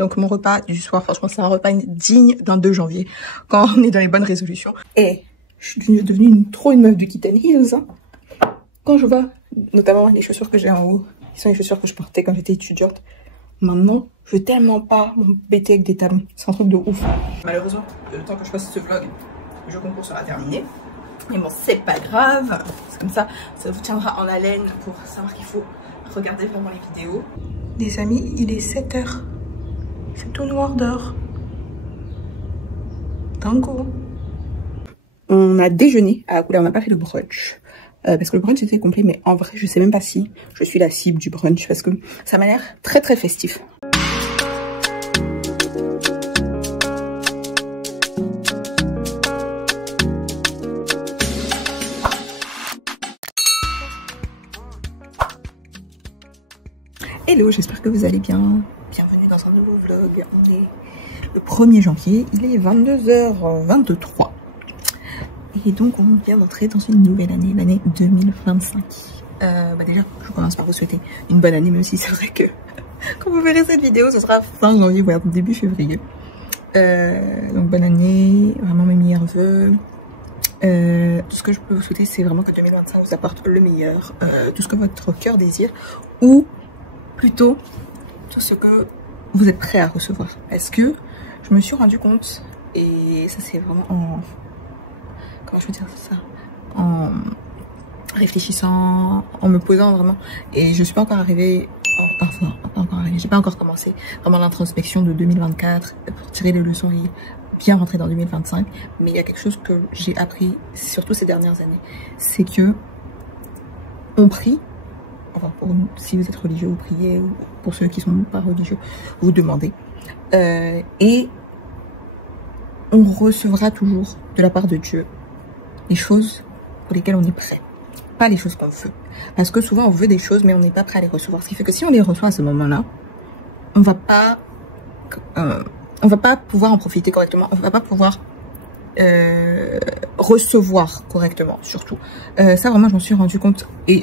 Donc mon repas du soir, franchement, c'est un repas digne d'un 2 janvier, quand on est dans les bonnes résolutions. Et je suis devenue trop une meuf de Kitten Heels. Hein. Quand je vois, notamment les chaussures que j'ai en haut, qui sont les chaussures que je portais quand j'étais étudiante, maintenant, je veux tellement pas m'embêter avec des talons. C'est un truc de ouf. Malheureusement, le temps que je fasse ce vlog, le jeu concours sera terminé. Mais bon, c'est pas grave. C'est comme ça vous tiendra en haleine pour savoir qu'il faut regarder vraiment les vidéos. Les amis, il est 7 h. C'est tout noir dehors. Dingo. On a déjeuné à la couleur, on n'a pas fait le brunch. Parce que le brunch était complet, mais en vrai, je sais même pas si je suis la cible du brunch. Parce que ça m'a l'air très très festif. Hello, j'espère que vous allez bien. Bienvenue dans un nouveau vlog. On est le 1er janvier, il est 22h23. Et donc on vient d'entrer dans une nouvelle année, l'année 2025. Déjà, je commence par vous souhaiter une bonne année, même si c'est vrai que quand vous verrez cette vidéo, ce sera fin janvier, voire début février. Donc bonne année, vraiment mes meilleurs vœux. Tout ce que je peux vous souhaiter, c'est vraiment que 2025 vous apporte le meilleur, tout ce que votre cœur désire, ou plutôt tout ce que vous êtes prêt à recevoir. Parce que je me suis rendu compte, et ça c'est vraiment en... Comment je veux dire ça? En réfléchissant, en me posant vraiment. Et je suis pas encore arrivée... j'ai pas encore commencé vraiment l'introspection de 2024 pour tirer les leçons et bien rentrer dans 2025. Mais il y a quelque chose que j'ai appris, surtout ces dernières années. C'est que on prie. Enfin, si vous êtes religieux, vous priez, ou pour ceux qui sont pas religieux, vous demandez. Et on recevra toujours de la part de Dieu les choses pour lesquelles on est prêt. Pas les choses qu'on veut. Parce que souvent on veut des choses mais on n'est pas prêt à les recevoir. Ce qui fait que si on les reçoit à ce moment-là, on va pas pouvoir en profiter correctement. On va pas pouvoir recevoir correctement, surtout. Ça vraiment je m'en suis rendu compte. Et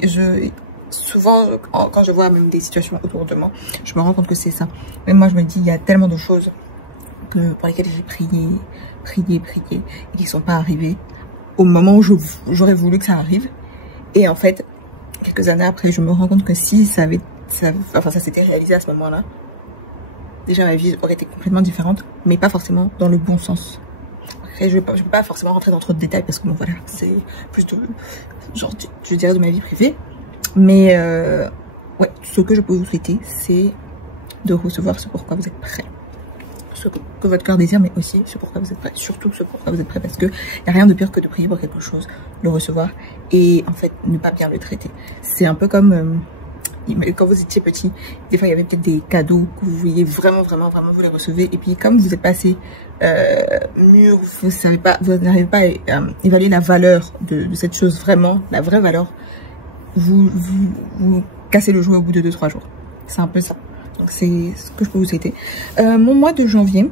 souvent, quand je vois même des situations autour de moi, je me rends compte que c'est ça. Même moi, je me dis, il y a tellement de choses pour lesquelles j'ai prié, et qui ne sont pas arrivées au moment où j'aurais voulu que ça arrive. Et en fait, quelques années après, je me rends compte que si ça s'était réalisé à ce moment-là, déjà ma vie aurait été complètement différente, mais pas forcément dans le bon sens. Après, je peux pas forcément rentrer dans trop de détails parce que bon, voilà, c'est plus de, genre, je dirais de ma vie privée. Mais ouais, ce que je peux vous souhaiter, c'est de recevoir ce pourquoi vous êtes prêt. Ce que votre cœur désire, mais aussi ce pourquoi vous êtes prêt. Surtout ce pourquoi vous êtes prêt, parce que il n'y a rien de pire que de prier pour quelque chose, le recevoir, et en fait, ne pas bien le traiter. C'est un peu comme quand vous étiez petit, des fois il y avait peut-être des cadeaux que vous vouliez vraiment, vous les recevez, et puis comme vous êtes pas assez mûr, vous n'arrivez pas à évaluer la valeur de cette chose, vraiment, la vraie valeur, vous cassez le jouet au bout de 2-3 jours. C'est un peu ça. Donc c'est ce que je peux vous souhaiter. Mon mois de janvier,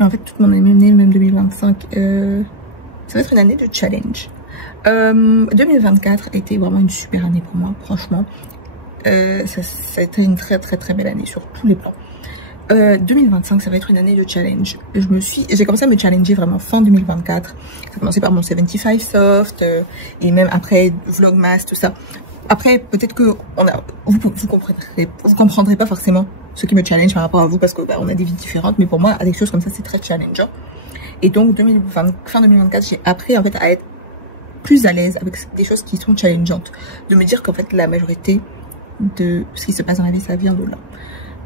en fait toute mon année, même 2025, ça va être une année de challenge. 2024 a été vraiment une super année pour moi, franchement. Ça a été une très belle année sur tous les plans. 2025, ça va être une année de challenge. J'ai commencé à me challenger vraiment fin 2024. Ça a commencé par mon 75 soft, et même après Vlogmas, tout ça. Après, peut-être que vous comprendrez pas forcément ce qui me challenge par rapport à vous, parce que on a des vies différentes, mais pour moi, des choses comme ça, c'est très challengeant. Et donc, fin 2024, j'ai appris en fait à être plus à l'aise avec des choses qui sont challengeantes. De me dire qu'en fait, la majorité de ce qui se passe dans la vie, ça vient de là.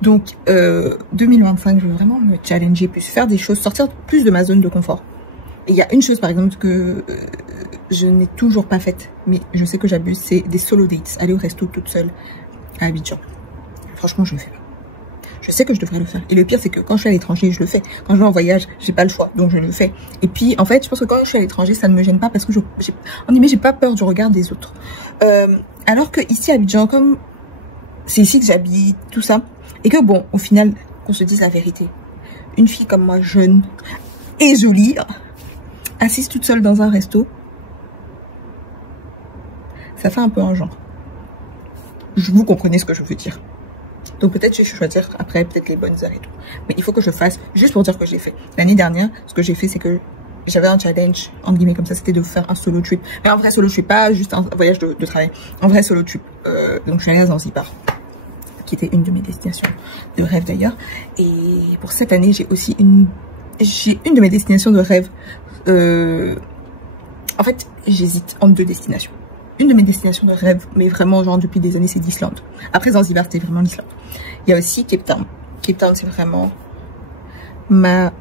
Donc, 2025, je veux vraiment me challenger plus, faire des choses, sortir plus de ma zone de confort. Et il y a une chose, par exemple, que je n'ai toujours pas faite, mais je sais que j'abuse, c'est des solo dates. Aller au resto toute seule à Abidjan. Franchement, je le fais pas. Je sais que je devrais le faire. Et le pire, c'est que quand je suis à l'étranger, je le fais. Quand je vais en voyage, j'ai pas le choix, donc je le fais. Et puis, en fait, je pense que quand je suis à l'étranger, ça ne me gêne pas parce que j'ai pas peur du regard des autres. Alors que ici à Abidjan, comme c'est ici que j'habite, tout ça, et que bon, au final, qu'on se dise la vérité, une fille comme moi, jeune et jolie, assise toute seule dans un resto, ça fait un peu un genre. Vous comprenez ce que je veux dire. Donc peut-être je vais choisir après peut-être les bonnes heures et tout. Mais il faut que je fasse, juste pour dire que j'ai fait. L'année dernière, ce que j'ai fait, c'est que j'avais un challenge, entre guillemets comme ça, c'était de faire un solo trip. Mais un vrai solo trip, pas juste un voyage de travail. Un vrai solo trip. Donc je suis allée à Zanzibar, qui était une de mes destinations de rêve d'ailleurs. Et pour cette année, j'ai aussi une de mes destinations de rêve. En fait, j'hésite entre deux destinations. Une de mes destinations de rêve, mais vraiment genre depuis des années, c'est l'Islande. Après Zanzibar, c'était vraiment l'Islande. Il y a aussi Cape Town. Cape Town, c'est vraiment ma...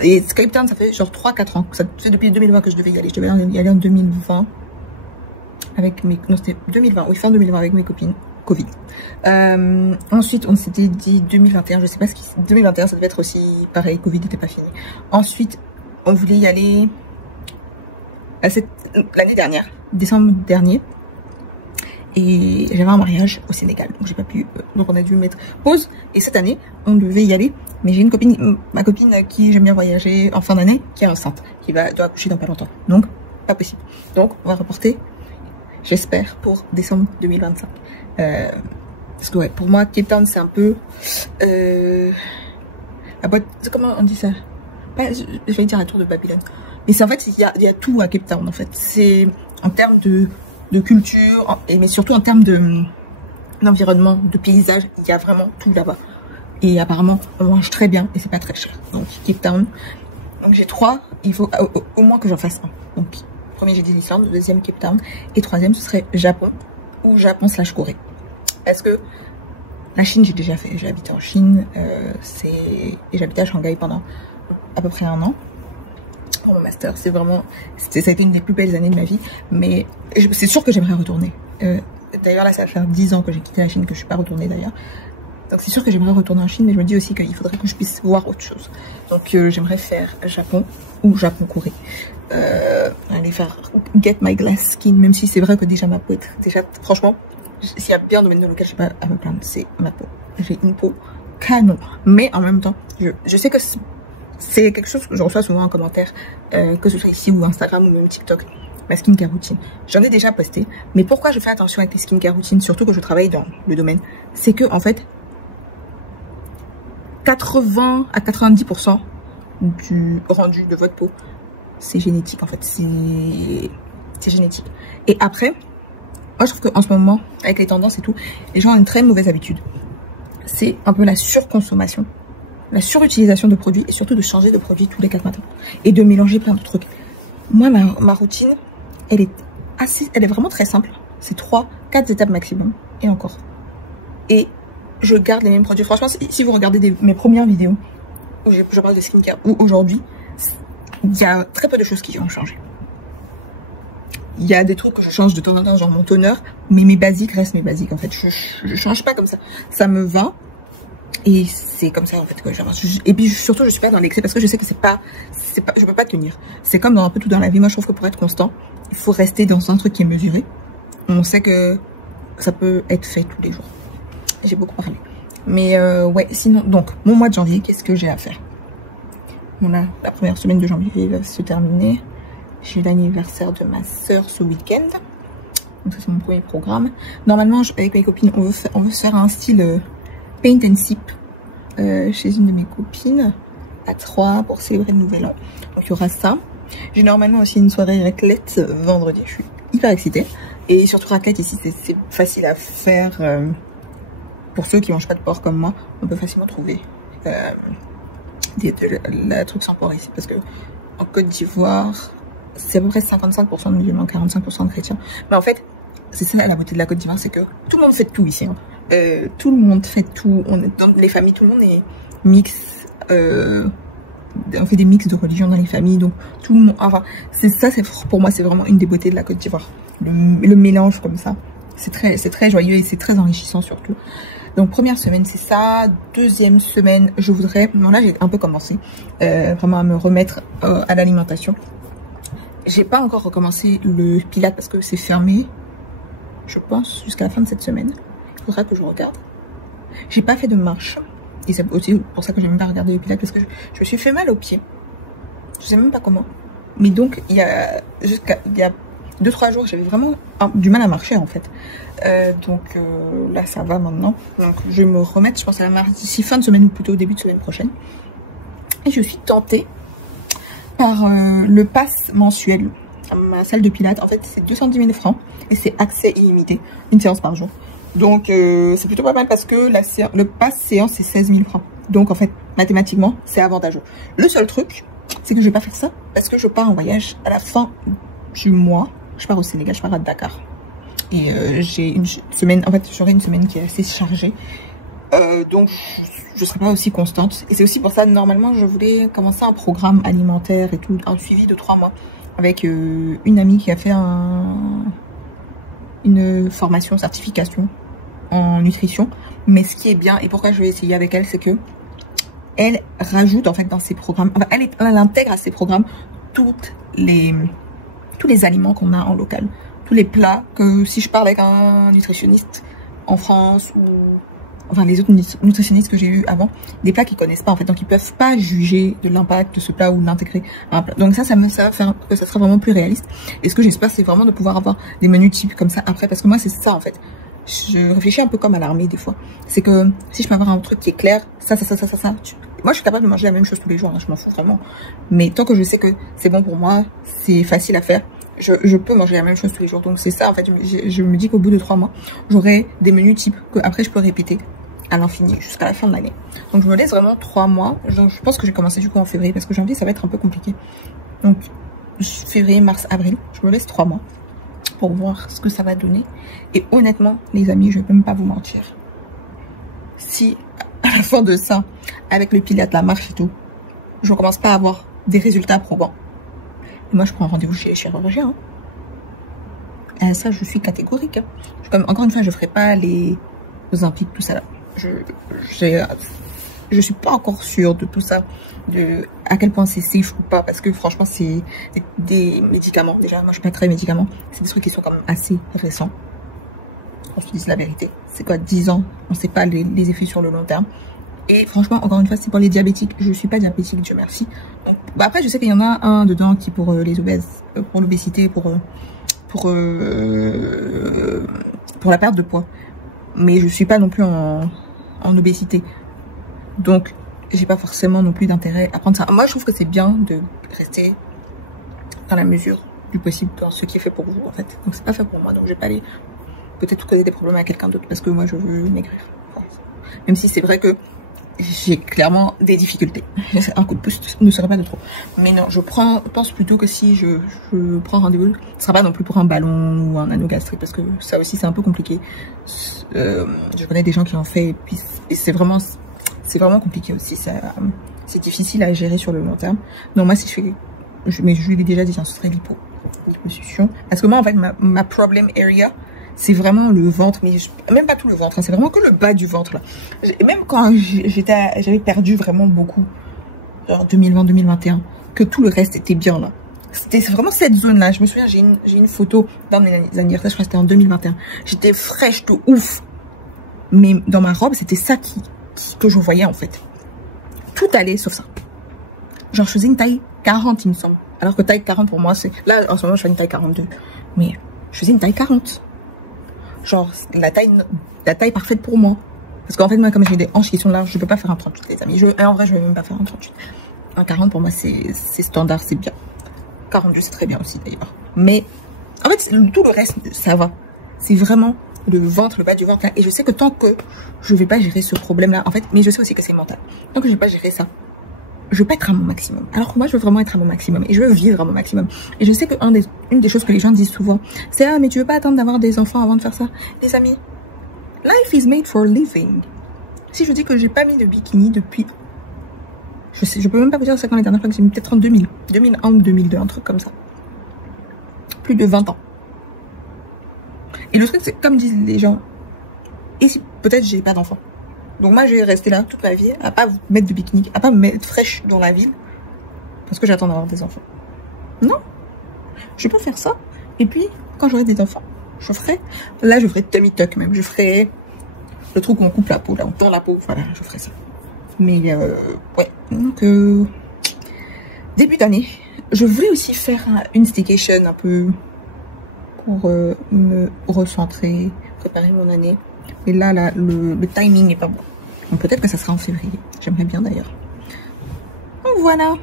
Et Cape Town, ça fait genre 3-4 ans. Ça fait depuis 2020 que je devais y aller. Je devais y aller en 2020. Avec mes... Non, c'était 2020. Oui, fin 2020 avec mes copines. Covid. Ensuite, on s'était dit 2021. Je sais pas ce qui... 2021, ça devait être aussi pareil. Covid n'était pas fini. Ensuite, on voulait y aller... l'année dernière, décembre dernier, et j'avais un mariage au Sénégal, donc j'ai pas pu, donc on a dû mettre pause. Et cette année, on devait y aller, mais j'ai une copine, ma copine à qui j'aime bien voyager en fin d'année, qui est enceinte, qui doit accoucher dans pas longtemps, donc pas possible. Donc on va reporter, j'espère, pour décembre 2025. Parce que ouais, pour moi, Cape Town, c'est un peu la boîte, comment on dit ça? Pas, je vais dire la tour de Babylone. Mais c'est en fait, il y a tout à Cape Town en fait. C'est en termes de culture, mais surtout en termes d'environnement, de paysage, il y a vraiment tout là-bas. Et apparemment, on mange très bien et c'est pas très cher. Donc Cape Town. Donc j'ai 3, il faut au moins que j'en fasse un. Donc premier j'ai dit l'Islande, deuxième Cape Town et troisième ce serait Japon ou Japon/Corée. Parce que la Chine j'ai déjà fait, j'ai habité en Chine, et j'habitais à Shanghai pendant à peu près 1 an. Pour mon master, ça a été une des plus belles années de ma vie, mais c'est sûr que j'aimerais retourner. D'ailleurs là ça va faire 10 ans que j'ai quitté la Chine, que je suis pas retournée d'ailleurs, donc c'est sûr que j'aimerais retourner en Chine, mais je me dis aussi qu'il faudrait que je puisse voir autre chose. Donc j'aimerais faire Japon ou Japon-Corée, aller faire get my glass skin, même si c'est vrai que déjà ma peau est déjà, franchement, s'il y a bien un domaine dans lequel je sais pas à me plaindre, c'est ma peau. J'ai une peau canon, mais en même temps je sais que c'est quelque chose que je reçois souvent en commentaire, que ce soit ici ou Instagram ou même TikTok, ma skincare routine. J'en ai déjà posté, mais pourquoi je fais attention avec les skincare routines, surtout que je travaille dans le domaine, c'est que en fait, 80 à 90% du rendu de votre peau, c'est génétique en fait, c'est génétique. Et après, moi je trouve qu'en ce moment, avec les tendances et tout, les gens ont une très mauvaise habitude. C'est un peu la surconsommation, la surutilisation de produits et surtout de changer de produits tous les 4 matins et de mélanger plein de trucs. Moi, ma routine, elle est vraiment très simple. C'est 3-4 étapes maximum et encore. Et je garde les mêmes produits. Franchement, si vous regardez mes premières vidéos où je parle de skincare ou aujourd'hui, il y a très peu de choses qui ont changé. Il y a des trucs que je change de temps en temps, genre mon toner, mais mes basiques restent mes basiques en fait. Je change pas comme ça. Ça me va. Et c'est comme ça en fait que j'avance. Et puis surtout je suis pas dans l'excès parce que je sais que je peux pas tenir. C'est comme dans un peu tout dans la vie. Moi je trouve que pour être constant, il faut rester dans un truc qui est mesuré. On sait que ça peut être fait tous les jours. J'ai beaucoup parlé. Mais ouais, sinon, donc mon mois de janvier, qu'est-ce que j'ai à faire? On a la première semaine de janvier va se terminer. J'ai l'anniversaire de ma soeur ce week-end. Donc ça c'est mon premier programme. Normalement avec mes copines on veut se faire un style paint and sip chez une de mes copines à 3 pour célébrer le nouvel an. Donc il y aura ça. J'ai normalement aussi une soirée raclette vendredi. Je suis hyper excitée. Et surtout raclette ici c'est facile à faire. Pour ceux qui mangent pas de porc comme moi, on peut facilement trouver la truc sans porc ici. Parce que en Côte d'Ivoire, c'est à peu près 55% de musulmans, 45% de chrétiens. Mais en fait, c'est ça la beauté de la Côte d'Ivoire, c'est que tout le monde fait tout ici. Hein. Tout le monde fait tout. On est dans les familles, tout le monde est mix. On fait des mix de religions dans les familles, donc tout le monde. Enfin, c'est ça. C'est pour moi, c'est vraiment une des beautés de la Côte d'Ivoire. Le mélange comme ça, c'est très joyeux et c'est très enrichissant surtout. Donc première semaine c'est ça. Deuxième semaine je voudrais, bon là j'ai un peu commencé vraiment à me remettre à l'alimentation. J'ai pas encore recommencé le Pilates parce que c'est fermé, je pense, jusqu'à la fin de cette semaine. Il faudra que je regarde. J'ai pas fait de marche et c'est aussi pour ça que j'ai même pas regardé le Pilates parce que je me suis fait mal aux pieds. Je sais même pas comment. Mais donc il y a 2-3 jours, j'avais vraiment du mal à marcher en fait. Là, ça va maintenant. Donc, je vais me remettre, je pense, à la marche d'ici fin de semaine ou plutôt au début de semaine prochaine. Et je suis tentée par le pass mensuel à ma salle de pilates. En fait, c'est 210 000 francs et c'est accès illimité, une séance par jour. Donc, c'est plutôt pas mal parce que le pass séance, c'est 16 000 francs. Donc, en fait, mathématiquement, c'est avantageux. Le seul truc, c'est que je vais pas faire ça parce que je pars en voyage à la fin du mois. Je pars au Sénégal, je pars à Dakar. Et j'ai une semaine, en fait, j'aurai une semaine qui est assez chargée. Donc, je ne serai pas aussi constante. Et c'est aussi pour ça, normalement, je voulais commencer un programme alimentaire et tout, un suivi de 3 mois avec une amie qui a fait une formation, certification en nutrition. Mais ce qui est bien, et pourquoi je vais essayer avec elle, c'est que elle rajoute, en fait, dans ses programmes, enfin, elle intègre à ses programmes tous les aliments qu'on a en local. Tous les plats que si je parle avec un nutritionniste en France ou enfin les autres nutritionnistes que j'ai eu avant, des plats qu'ils connaissent pas en fait, donc ils peuvent pas juger de l'impact de ce plat ou l'intégrer à un plat. Donc ça va faire que ça sera vraiment plus réaliste. Et ce que j'espère, c'est vraiment de pouvoir avoir des menus types comme ça après, parce que moi c'est ça en fait. Je réfléchis un peu comme à l'armée des fois. C'est que si je peux avoir un truc qui est clair, moi je suis capable de manger la même chose tous les jours, hein, je m'en fous vraiment. Mais tant que je sais que c'est bon pour moi, c'est facile à faire, je peux manger la même chose tous les jours. Donc c'est ça en fait, je me dis qu'au bout de 3 mois, j'aurai des menus types que après je peux répéter à l'infini jusqu'à la fin de l'année. Donc je me laisse vraiment 3 mois. Je pense que j'ai commencé du coup en février parce que janvier ça va être un peu compliqué. Donc février, mars, avril, je me laisse 3 mois pour voir ce que ça va donner. Et honnêtement les amis, je ne vais même pas vous mentir, si à la fin de ça, avec le pilates, la marche et tout, je ne commence pas à avoir des résultats probants, et moi je prends un rendez-vous chez les chirurgiens, hein. Ça je suis catégorique, hein. Comme, encore une fois, je ne ferai pas les Olympiques, tout ça là. Je suis pas encore sûre de tout ça, de à quel point c'est safe ou pas, parce que franchement c'est des médicaments. Déjà moi je suis pas très médicaments, c'est des trucs qui sont quand même assez récents. On se dise la vérité, c'est quoi 10 ans, on sait pas les effets sur le long terme. Et franchement, encore une fois, c'est pour les diabétiques. Je suis pas diabétique, Dieu merci. Donc, bah après, je sais qu'il y en a un dedans qui est pour les obèses, pour l'obésité, pour la perte de poids. Mais je suis pas non plus en obésité. Donc, j'ai pas forcément non plus d'intérêt à prendre ça. Moi, je trouve que c'est bien de rester dans la mesure du possible dans ce qui est fait pour vous, en fait. Donc, c'est pas fait pour moi. Donc, je vais pas aller peut-être causer des problèmes à quelqu'un d'autre parce que moi, je veux maigrir. Même si c'est vrai que j'ai clairement des difficultés. Un coup de pouce ne serait pas de trop. Mais non, je pense plutôt que si je prends rendez-vous, ce sera pas non plus pour un ballon ou un anneau gastrique, parce que ça aussi c'est un peu compliqué. Je connais des gens qui en fait et puis c'est vraiment compliqué aussi. C'est difficile à gérer sur le long terme. Donc moi si je fais, mais je lui ai déjà dit, ce serait liposuction. Parce que moi en fait ma problem area, c'est vraiment le ventre, mais même pas tout le ventre, hein, c'est vraiment que le bas du ventre là. Et même quand j'avais perdu vraiment beaucoup, genre 2020-2021, que tout le reste était bien là. C'était vraiment cette zone là. Je me souviens, j'ai une photo dans mes anniversaires, je crois que c'était en 2021. J'étais fraîche de ouf. Mais dans ma robe, c'était ça que je voyais en fait. Tout allait sauf ça. Genre je faisais une taille 40 il me semble. Alors que taille 40 pour moi c'est... Là en ce moment je fais une taille 42. Mais je faisais une taille 40. Genre la taille parfaite pour moi. Parce qu'en fait moi comme j'ai des hanches qui sont larges, je peux pas faire un 38 les amis. En vrai je vais même pas faire un 38. Un 40 pour moi c'est standard, c'est bien. 42 c'est très bien aussi d'ailleurs. Mais en fait tout le reste ça va. C'est vraiment le ventre, le bas du ventre là. Et je sais que tant que je vais pas gérer ce problème là, en fait, mais je sais aussi que c'est mental. Tant que je vais pas gérer ça, je veux pas être à mon maximum. Alors que moi je veux vraiment être à mon maximum et je veux vivre à mon maximum. Et je sais que une des choses que les gens disent souvent, c'est ah mais tu veux pas attendre d'avoir des enfants avant de faire ça. Les amis, life is made for living. Si je dis que j'ai pas mis de bikini depuis, je peux même pas vous dire c'est quand la dernière fois que j'ai mis, peut-être en 2001 ou 2002, un truc comme ça. Plus de 20 ans. Et le truc c'est comme disent les gens, et si peut-être j'ai pas d'enfants. Donc moi je vais rester là toute ma vie à pas mettre de bikini, à pas me mettre fraîche dans la ville parce que j'attends d'avoir des enfants. Non, je vais pas faire ça. Et puis quand j'aurai des enfants, je ferai tummy tuck même, je ferai le truc où on coupe la peau là, on tend la peau, voilà, je ferai ça. Mais ouais, donc début d'année, je voulais aussi faire une staycation un peu pour me recentrer, préparer mon année. Et là, le timing n'est pas bon. Donc peut-être que ça sera en février. J'aimerais bien d'ailleurs. Donc voilà.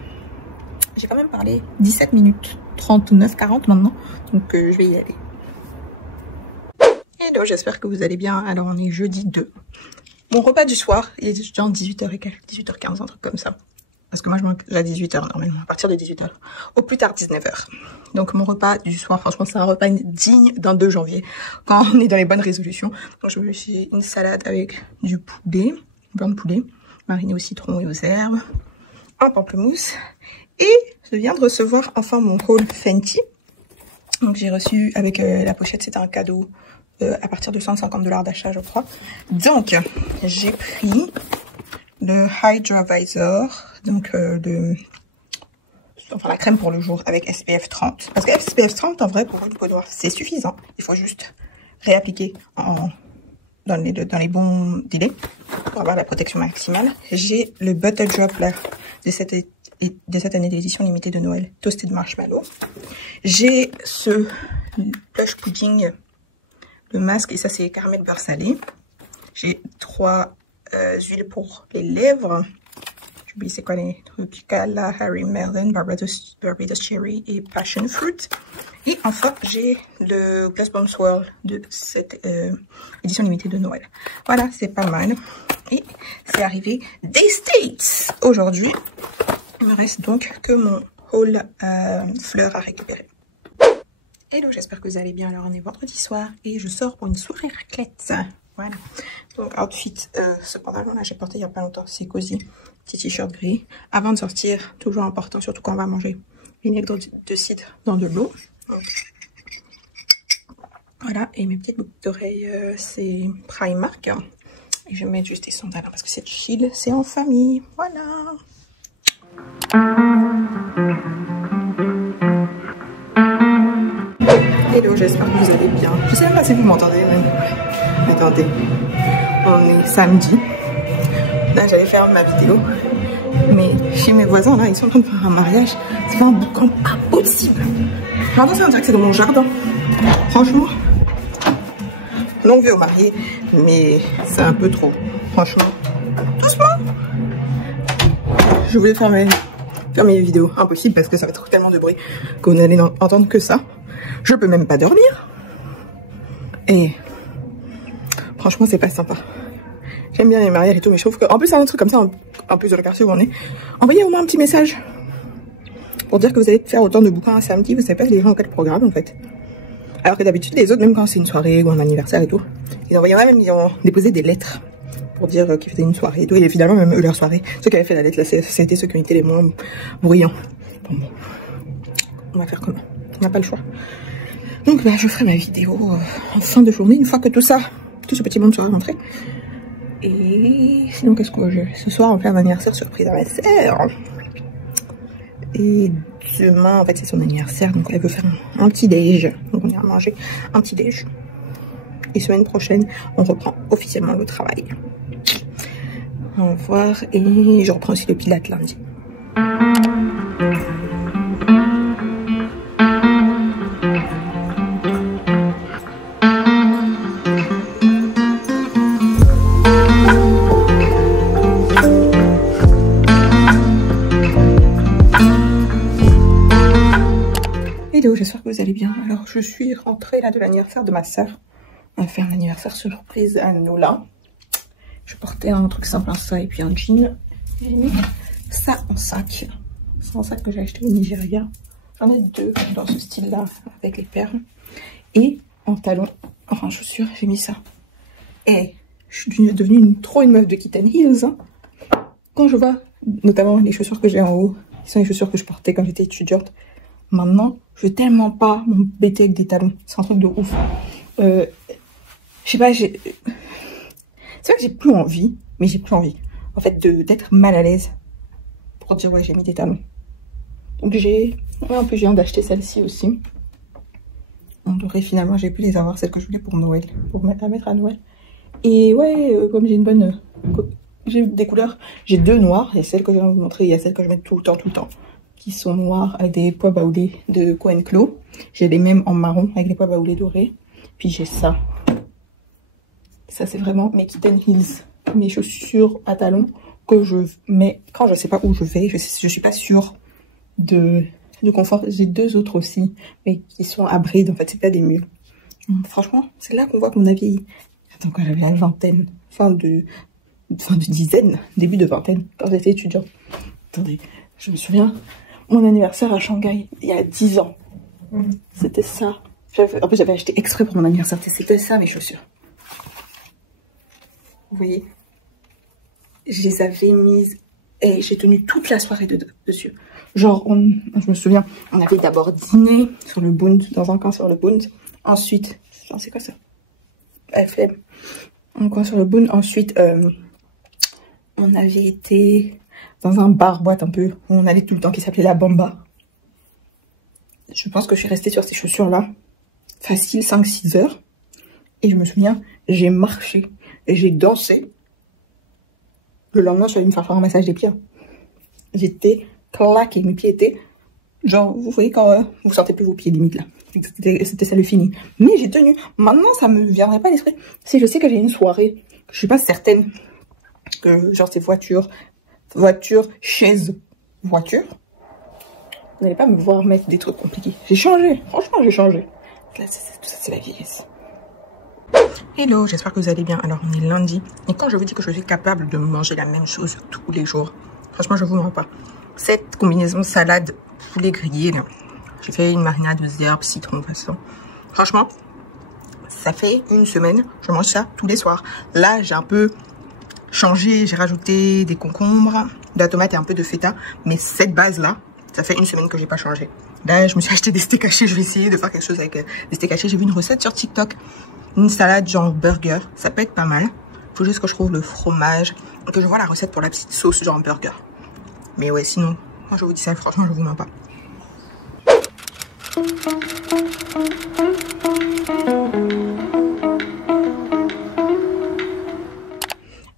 J'ai quand même parlé 17 minutes, 39, 40 maintenant. Donc je vais y aller. Hello, j'espère que vous allez bien. Alors on est jeudi 2. Mon repas du soir, il est genre 18h15, 18h15, un truc comme ça. Parce que moi je mange à 18h normalement, à partir de 18h. Au plus tard 19h. Donc mon repas du soir, franchement c'est un repas digne d'un 2 janvier. Quand on est dans les bonnes résolutions. Donc je me suis une salade avec du poulet, blanc de poulet, mariné au citron et aux herbes, un pamplemousse. Et je viens de recevoir enfin mon haul Fenty. Donc j'ai reçu avec la pochette, c'était un cadeau à partir de 150 $ d'achat je crois. Donc j'ai pris le Hydra Visor, donc enfin la crème pour le jour avec SPF 30. Parce que SPF 30 en vrai pour une peau noire c'est suffisant. Il faut juste réappliquer dans les bons délais pour avoir la protection maximale. J'ai le Bottle Dropper de cette année d'édition limitée de Noël, Toasted Marshmallow. J'ai ce Plush Pudding, le masque, et ça c'est caramel beurre salé. J'ai 3 huiles pour les lèvres. J'oublie c'est quoi les trucs. Cala, Harry Melon, Barbados Cherry et Passion Fruit. Et enfin, j'ai le Gloss Bomb Swirl de cette édition limitée de Noël. Voilà, c'est pas mal. Et c'est arrivé des States aujourd'hui. Il me reste donc que mon haul fleurs à récupérer. Hello, j'espère que vous allez bien. Alors, on est vendredi soir et je sors pour une soirée raclette. Voilà. Donc, outfit, ce pantalon là, j'ai porté il y a pas longtemps. C'est cosy. Petit t-shirt gris. Avant de sortir, toujours important, surtout quand on va manger, vinaigre de cidre dans de l'eau. Voilà. Et mes petites boucles d'oreilles, c'est Primark. Et je vais mettre juste des sandales parce que c'est chill. C'est en famille. Voilà. Hello, j'espère que vous allez bien. Je sais même pas si vous m'entendez même. Attendez, on est samedi. Là, j'allais faire ma vidéo. Mais chez mes voisins, là, ils sont en train de faire un mariage. C'est pas un boucan pas possible. Pardon, ça on dirait que c'est dans mon jardin. Franchement, longue vie au marié, mais c'est un peu trop. Franchement, doucement. Je voulais faire mes vidéos. Impossible parce que ça va être tellement de bruit qu'on allait entendre que ça. Je peux même pas dormir. Et franchement, c'est pas sympa. J'aime bien les mariages et tout, mais je trouve qu'en plus, c'est un truc comme ça, en plus de le quartier où on est. Envoyez au moins un petit message pour dire que vous allez faire autant de bouquins un samedi. Vous savez pas les gens auxquels programme en fait. Alors que d'habitude, les autres, même quand c'est une soirée ou un anniversaire et tout, ils ont déposé des lettres pour dire qu'ils faisaient une soirée et tout. Et finalement, même eux, leur soirée, ceux qui avaient fait la lettre, là, c'était ceux qui ont été les moins bruyants. Bon, on va faire comment? On n'a pas le choix. Donc, bah, je ferai ma vidéo en fin de journée, une fois que tout ce petit monde sera rentré. Et sinon, qu'est-ce que je... Ce soir, on fait un anniversaire surprise à ma sœur. Et demain, en fait, c'est son anniversaire, donc elle veut faire un petit déj. Donc, on ira manger un petit déj. Et semaine prochaine, on reprend officiellement le travail. On va voir. Et je reprends aussi le pilates lundi. Hello, j'espère que vous allez bien. Alors, je suis rentrée là de l'anniversaire de ma sœur. On a fait un anniversaire surprise à Nola. Je portais un truc simple, un ça et puis un jean. J'ai mis ça en sac. C'est un sac que j'ai acheté au Nigeria. J'en ai 2 dans ce style-là avec les perles. Et en talons, enfin en chaussures, j'ai mis ça. Et je suis devenue trop une meuf de Kitten Heels. Hein. Quand je vois notamment les chaussures que j'ai en haut, qui sont les chaussures que je portais quand j'étais étudiante, maintenant, je veux tellement pas m'embêter avec des talons. C'est un truc de ouf. Je sais pas, c'est vrai que j'ai plus envie, mais j'ai plus envie, en fait, d'être mal à l'aise pour dire, ouais, j'ai mis des talons. Donc un peu, je viens d'acheter celle-ci aussi. Donc finalement, j'ai pu les avoir, celles que je voulais pour Noël, pour mettre à Noël. Et ouais, comme j'ai des couleurs, j'ai 2 noirs, et celle que je vais vous montrer, il y a celle que je mets tout le temps, qui sont noirs avec des pois baoulés de Coenclo. J'ai les mêmes en marron avec des pois baoulés dorés. Puis j'ai ça. Ça, c'est vraiment mes Kitten Heels, mes chaussures à talons que je mets quand je sais pas où je vais. Je suis pas sûre de confort. J'ai deux autres aussi, mais qui sont à brides. En fait, c'est pas des mules. Franchement, c'est là qu'on voit qu'on a vieilli. Attends, quand j'avais la vingtaine, fin de dizaine, début de vingtaine, quand j'étais étudiante. Attendez, je me souviens, mon anniversaire à Shanghai, il y a 10 ans. C'était ça. En plus, j'avais acheté exprès pour mon anniversaire. C'était ça, mes chaussures. Vous voyez, je les avais mises et j'ai tenu toute la soirée dessus. Genre, je me souviens, on avait d'abord dîné sur le Bund, dans un coin sur le Bund. Ensuite, c'est quoi ça? FM. Un coin sur le Bund. Ensuite, on avait été dans un bar-boîte un peu, où on allait tout le temps, qui s'appelait La Bamba. Je pense que je suis restée sur ces chaussures-là, facile 5-6 heures. Et je me souviens, j'ai marché. Et j'ai dansé. Le lendemain, je suis allée me faire un massage des pieds. J'étais claquée. Mes pieds étaient... Genre, vous voyez quand vous sentez plus vos pieds limite là. C'était ça le fini. Mais j'ai tenu. Maintenant, ça me viendrait pas à l'esprit. Si je sais que j'ai une soirée, que je suis pas certaine que genre c'est voiture, chaise, voiture. Vous n'allez pas me voir mettre des trucs compliqués. J'ai changé. Franchement, j'ai changé. Là, tout ça, c'est la vieillesse. Hello, j'espère que vous allez bien. Alors, on est lundi. Et quand je vous dis que je suis capable de manger la même chose tous les jours, franchement, je vous mens pas. Cette combinaison salade poulet grillé, là, j'ai fait une marinade de herbes, citron, façon. Franchement, ça fait une semaine, je mange ça tous les soirs. Là, j'ai un peu changé, j'ai rajouté des concombres, de la tomate et un peu de feta. Mais cette base-là, ça fait une semaine que j'ai pas changé. Là, je me suis acheté des steaks hachés. Je vais essayer de faire quelque chose avec des steaks hachés. J'ai vu une recette sur TikTok. Une salade genre burger, ça peut être pas mal. Faut juste que je trouve le fromage et que je vois la recette pour la petite sauce genre burger. Mais ouais, sinon, moi je vous dis ça, franchement, je vous mens pas.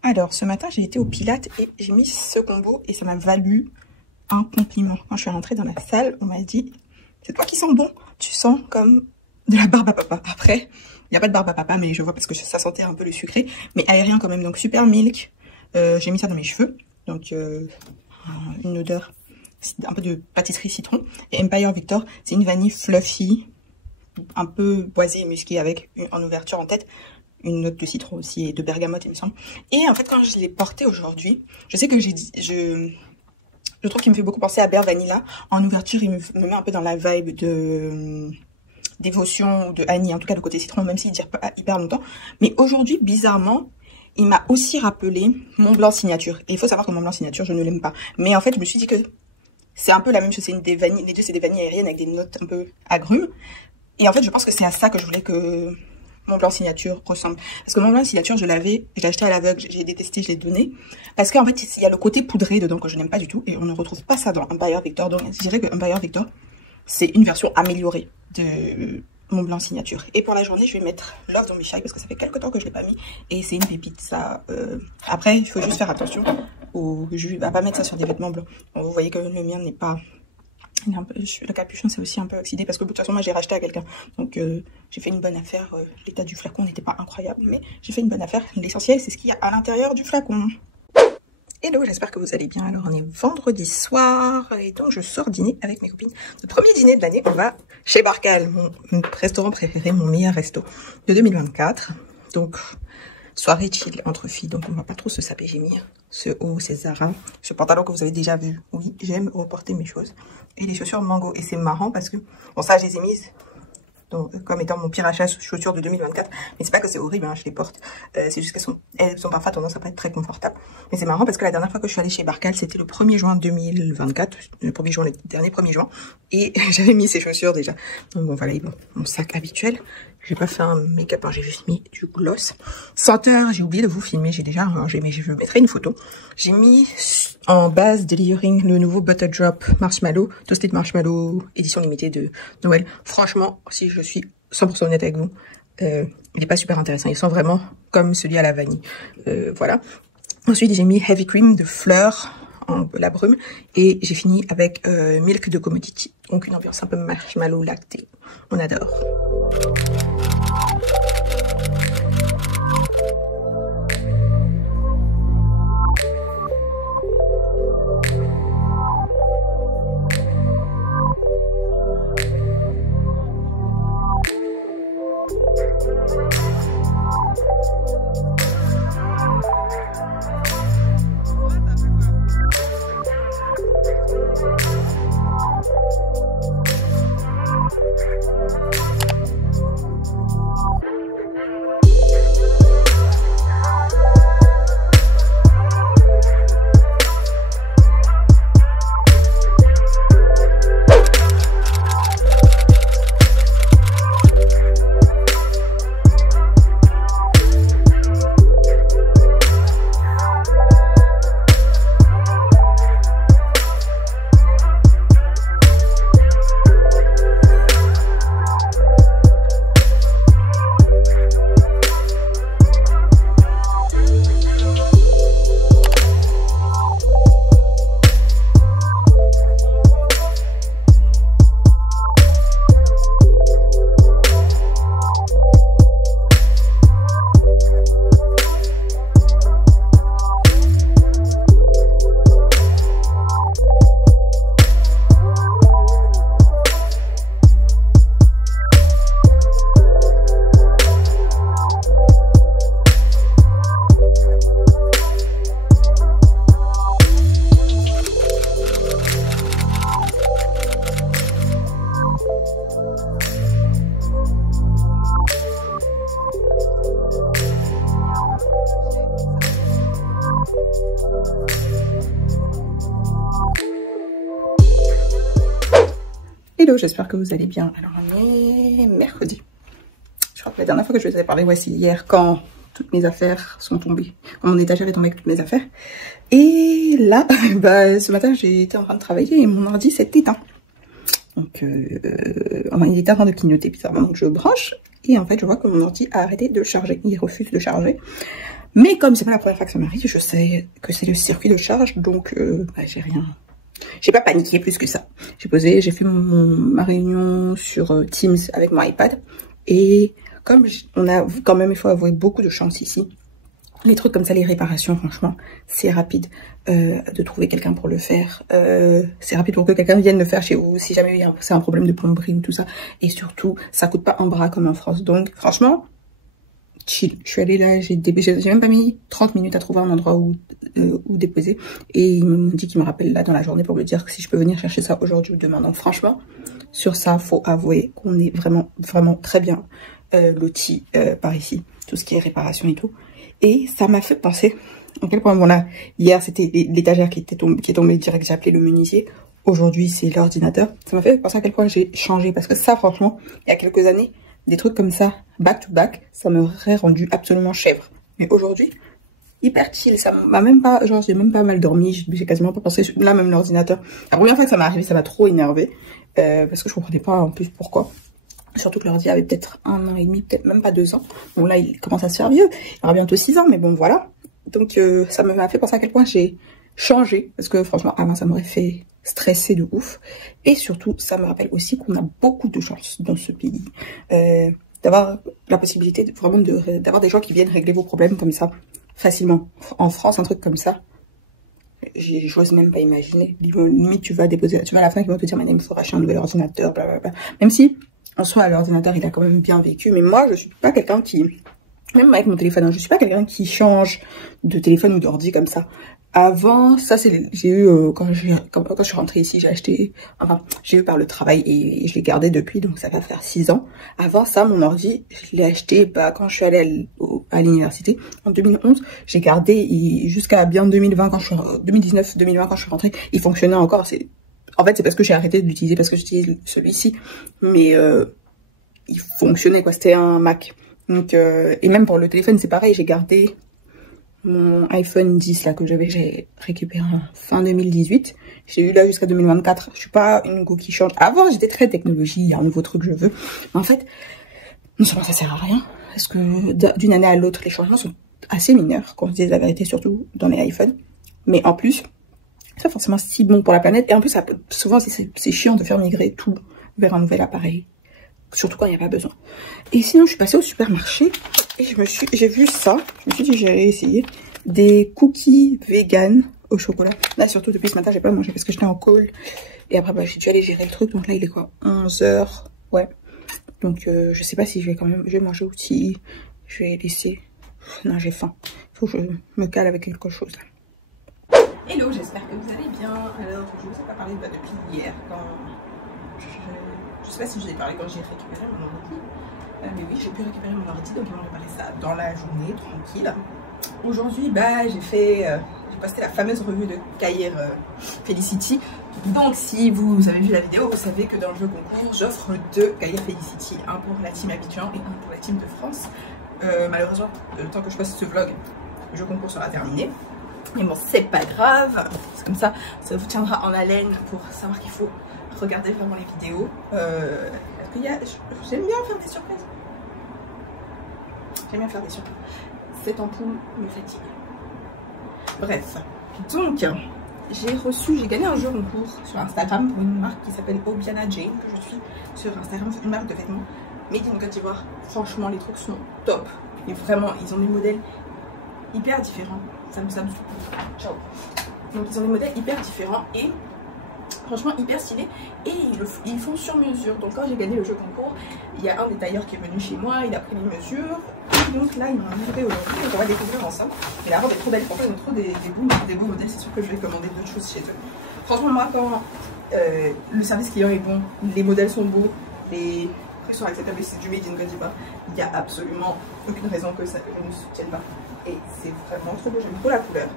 Alors, ce matin, j'ai été au Pilates et j'ai mis ce combo et ça m'a valu un compliment. Quand je suis rentrée dans la salle, on m'a dit, c'est toi qui sens bon. Tu sens comme de la barbe à papa. Après, il n'y a pas de barbe à papa, mais je vois parce que ça sentait un peu le sucré. Mais aérien quand même, donc super milk. J'ai mis ça dans mes cheveux. Donc, une odeur, un peu de pâtisserie citron. Et Empire Victor, c'est une vanille fluffy, un peu boisée et musquée avec en ouverture en tête. Une note de citron aussi et de bergamote, il me semble. Et en fait, quand je l'ai porté aujourd'hui, je sais que je trouve qu'il me fait beaucoup penser à Bear Vanilla. En ouverture, il me met un peu dans la vibe de... Dévotion de Annie, en tout cas le côté citron, même s'il ne dure pas hyper longtemps. Mais aujourd'hui, bizarrement, il m'a aussi rappelé Mont Blanc Signature. Et il faut savoir que Mont Blanc Signature, je ne l'aime pas. Mais en fait, je me suis dit que c'est un peu la même chose. C'est des vanilles, les deux, c'est des vanilles aériennes avec des notes un peu agrumes. Et en fait, je pense que c'est à ça que je voulais que Mont Blanc Signature ressemble. Parce que Mont Blanc Signature, je l'ai acheté à l'aveugle, j'ai détesté, je l'ai donné. Parce qu'en fait, il y a le côté poudré dedans que je n'aime pas du tout. Et on ne retrouve pas ça dans Empire Victor. Donc, je dirais que Empire Victor, c'est une version améliorée de Mont Blanc Signature. Et pour la journée, je vais mettre Love Don't Be Shy parce que ça fait quelques temps que je ne l'ai pas mis. Et c'est une pépite, ça. Après, il faut juste faire attention. Je ne vais pas mettre ça sur des vêtements blancs. Bon, vous voyez que le mien n'est pas... Le capuchon, c'est aussi un peu oxydé parce que de toute façon, moi, j'ai racheté à quelqu'un. Donc, j'ai fait une bonne affaire. L'état du flacon n'était pas incroyable, mais j'ai fait une bonne affaire. L'essentiel, c'est ce qu'il y a à l'intérieur du flacon. Hello, j'espère que vous allez bien. Alors, on est vendredi soir et donc je sors dîner avec mes copines. Le premier dîner de l'année, on va chez Barcal, mon restaurant préféré, mon meilleur resto de 2024. Donc, soirée chill entre filles, donc on va pas trop se saper. J'ai mis ce haut, ces Zara, ce pantalon que vous avez déjà vu. Oui, j'aime reporter mes choses. Et les chaussures Mango. Et c'est marrant parce que, bon, ça, je les ai mises donc, comme étant mon pire achat chaussures de 2024. Mais c'est pas que c'est horrible, hein, je les porte. C'est juste qu'elles sont parfois tendance à pas être très confortables. Mais c'est marrant parce que la dernière fois que je suis allée chez Barcal, c'était le 1er juin 2024. Le 1er juin, le dernier 1er juin. Et j'avais mis ces chaussures déjà. Donc bon, voilà, mon sac habituel. J'ai pas fait un make-up, hein, j'ai juste mis du gloss. Senteur, j'ai oublié de vous filmer, j'ai déjà rangé, mais je vous mettrai une photo. J'ai mis en base Delivering le nouveau Butter Drop Marshmallow, Toasted Marshmallow, édition limitée de Noël. Franchement, si je suis 100% honnête avec vous, il est pas super intéressant. Il sent vraiment comme celui à la vanille. Voilà. Ensuite, j'ai mis Heavy Cream de Fleur un peu la brume. Et j'ai fini avec Milk de Commodity. Donc une ambiance un peu marshmallow lacté. On adore. Hello, j'espère que vous allez bien. Alors on est mercredi. Je crois que la dernière fois que je vous avais parlé, ouais, c'est hier quand toutes mes affaires sont tombées. Quand mon étagère est tombée avec toutes mes affaires. Et là, bah, ce matin, j'étais en train de travailler et mon ordi s'est éteint. Donc, il était en train de clignoter bizarrement, donc je branche. Et en fait, je vois que mon ordi a arrêté de charger. Il refuse de charger. Mais comme c'est pas la première fois que ça m'arrive, je sais que c'est le circuit de charge. Donc, bah, j'ai pas paniqué plus que ça. J'ai fait ma réunion sur Teams avec mon iPad. Et comme on a quand même, il faut avouer, beaucoup de chance ici. Les trucs comme ça, les réparations, franchement, c'est rapide de trouver quelqu'un pour le faire. C'est rapide pour que quelqu'un vienne le faire chez vous si jamais c'est un problème de plomberie ou tout ça. Et surtout, ça coûte pas un bras comme en France. Donc, franchement, chill. Je suis allée là, j'ai même pas mis 30 minutes à trouver un endroit où déposer. Et ils m'ont dit qu'ils me rappellent là dans la journée pour me dire que si je peux venir chercher ça aujourd'hui ou demain. Donc, franchement, sur ça, faut avouer qu'on est vraiment, vraiment très bien loti par ici. Tout ce qui est réparation et tout. Et ça m'a fait penser à quel point, bon là, hier c'était l'étagère qui est tombée direct, j'ai appelé le menuisier. Aujourd'hui c'est l'ordinateur. Ça m'a fait penser à quel point j'ai changé. Parce que ça, franchement, il y a quelques années, des trucs comme ça, back to back, ça m'aurait rendu absolument chèvre. Mais aujourd'hui, hyper chill, ça m'a même pas, genre j'ai même pas mal dormi, j'ai quasiment pas pensé, là même l'ordinateur. La première fois que ça m'est arrivé, ça m'a trop énervé. Parce que je comprenais pas en plus pourquoi. Surtout que l'ordi avait peut-être 1 an et demi, peut-être même pas 2 ans. Bon là, il commence à se faire vieux. Il aura bientôt 6 ans, mais bon voilà. Donc ça m'a fait penser à quel point j'ai changé. Parce que franchement, avant ça m'aurait fait stresser de ouf. Et surtout, ça me rappelle aussi qu'on a beaucoup de chance dans ce pays. D'avoir la possibilité vraiment d'avoir des gens qui viennent régler vos problèmes comme ça, facilement. En France, un truc comme ça, j'ose même pas imaginer. Limite, tu vas à la fin, ils vont te dire, il faut racheter un nouvel ordinateur, blablabla. Même si, en soi, l'ordinateur, il a quand même bien vécu. Mais moi, je suis pas quelqu'un qui, même avec mon téléphone, hein, je suis pas quelqu'un qui change de téléphone ou d'ordi comme ça. Avant, ça, j'ai eu, quand je suis rentrée ici, j'ai eu par le travail et je l'ai gardé depuis, donc ça va faire 6 ans. Avant ça, mon ordi, je l'ai acheté, quand je suis allée à l'université, en 2011. J'ai gardé jusqu'à bien 2020, 2019, 2020, quand je suis rentrée, il fonctionnait encore. En fait, c'est parce que j'ai arrêté de l'utiliser, parce que j'utilise celui-ci. Mais, il fonctionnait, quoi. C'était un Mac. Donc, et même pour le téléphone, c'est pareil. J'ai gardé mon iPhone 10, là, que j'ai récupéré en fin 2018. J'ai eu là jusqu'à 2024. Je suis pas une go qui change. Avant, j'étais très technologie. Il y a un nouveau truc, je veux. Mais en fait, non seulement ça sert à rien. Parce que d'une année à l'autre, les changements sont assez mineurs. Quand on se dit la vérité, surtout dans les iPhones. Mais en plus, c'est pas forcément si bon pour la planète. Et en plus, ça peut, souvent, c'est chiant de faire migrer tout vers un nouvel appareil. Surtout quand il n'y a pas besoin. Et sinon, je suis passée au supermarché et j'ai vu ça. Je me suis dit, j'allais essayer des cookies vegan au chocolat. Là, surtout depuis ce matin, j'ai pas mangé parce que j'étais en call. Et après, bah, j'ai dû aller gérer le truc. Donc là, il est quoi, 11 h. Ouais. Donc, je sais pas si je vais quand même, je vais manger ou si je vais laisser. Non, j'ai faim. Faut que je me cale avec quelque chose là. Hello, j'espère que vous allez bien. Alors, je ne vous ai pas parlé depuis hier quand je sais pas si je vous ai parlé quand j'ai récupéré mon ordi. Mais oui, j'ai pu récupérer mon ordi, donc ils m'ont réparé ça dans la journée, tranquille. Aujourd'hui, bah, j'ai posté la fameuse revue de Cahiers Felicity. Donc, si vous avez vu la vidéo, vous savez que dans le jeu concours, j'offre 2 Cahiers Felicity, un pour la team Abidjan et un pour la team de France. Malheureusement, le temps que je poste ce vlog, le jeu concours sera terminé. Mais bon, c'est pas grave, c'est comme ça vous tiendra en haleine pour savoir qu'il faut regarder vraiment les vidéos. J'aime bien faire des surprises. J'aime bien faire des surprises. Cette ampoule me fatigue. Bref, donc j'ai gagné un jeu concours sur Instagram pour une marque qui s'appelle Obiana Jane, que je suis sur Instagram, une marque de vêtements made in Côte d'Ivoire. Franchement, les trucs sont top. Et vraiment, ils ont des modèles hyper différents. Ça me ciao. Donc ils ont des modèles hyper différents et franchement hyper stylés, et ils font sur mesure. Donc quand j'ai gagné le jeu concours, il y a un des tailleurs qui est venu chez moi, il a pris les mesures, et donc là il m'a livré aujourd'hui, donc on va découvrir ensemble. Et la robe est trop belle, franchement ils ont trop des beaux modèles, c'est sûr que je vais commander d'autres choses chez eux. Franchement moi quand le service client est bon, les modèles sont beaux, les prix sont acceptables, c'est du made in Côte d'Ivoire, il n'y a absolument aucune raison que ça ne soutienne pas. Et c'est vraiment trop beau, j'aime beaucoup la couleur.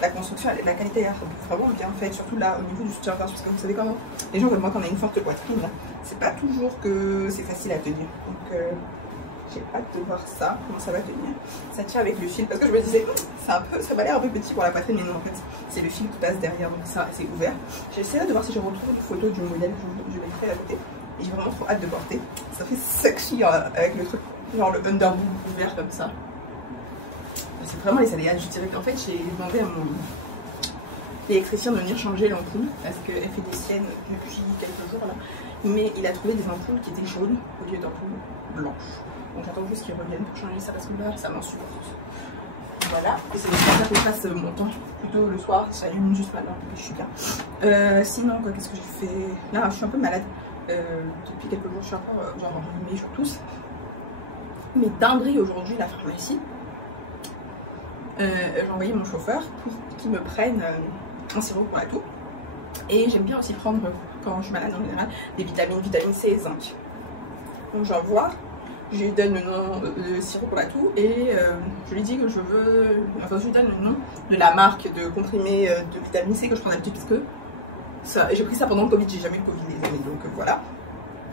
La construction, la qualité est vraiment bien faite, surtout là au niveau du soutien-gorge, parce que vous savez comment les gens comme moi, quand on a une forte poitrine, c'est pas toujours que c'est facile à tenir. Donc j'ai hâte de voir ça, comment ça va tenir. Ça tient avec le fil, parce que je me disais, ça m'a l'air un peu petit pour la poitrine, mais non, en fait, c'est le fil qui passe derrière, donc ça c'est ouvert. J'essaierai de voir si je retrouve une photo du modèle, je mettrai à côté. Et j'ai vraiment trop hâte de porter. Ça fait sexy avec le truc, genre le underboob ouvert comme ça. C'est vraiment les aléas du direct. En fait, j'ai demandé à mon électricien de venir changer l'ampoule parce qu'elle fait des siennes depuis quelques jours là. Mais il a trouvé des ampoules qui étaient jaunes au lieu d'ampoules blanches. Donc j'attends juste qu'ils reviennent pour changer ça parce que là, ça m'insupporte. Voilà. Et c'est pour ça que je passe mon temps plutôt le soir. J'allume juste maintenant et je suis bien. Sinon, qu'est-ce que j'ai fait? Là, je suis un peu malade. Depuis quelques jours, je suis encore genre enrhumée, je tousse. Mais dinguerie aujourd'hui, la pharmacie. J'ai envoyé mon chauffeur pour qu'il me prenne un sirop pour la toux. Et j'aime bien aussi prendre, quand je suis malade en général, des vitamine C et zinc. Donc j'envoie, je lui donne le nom de sirop pour la toux et je lui dis que je veux, enfin je lui donne le nom de la marque de comprimé de vitamine C que je prends d'habitude, parce que j'ai pris ça pendant le Covid, j'ai jamais eu le Covid les amis, donc voilà.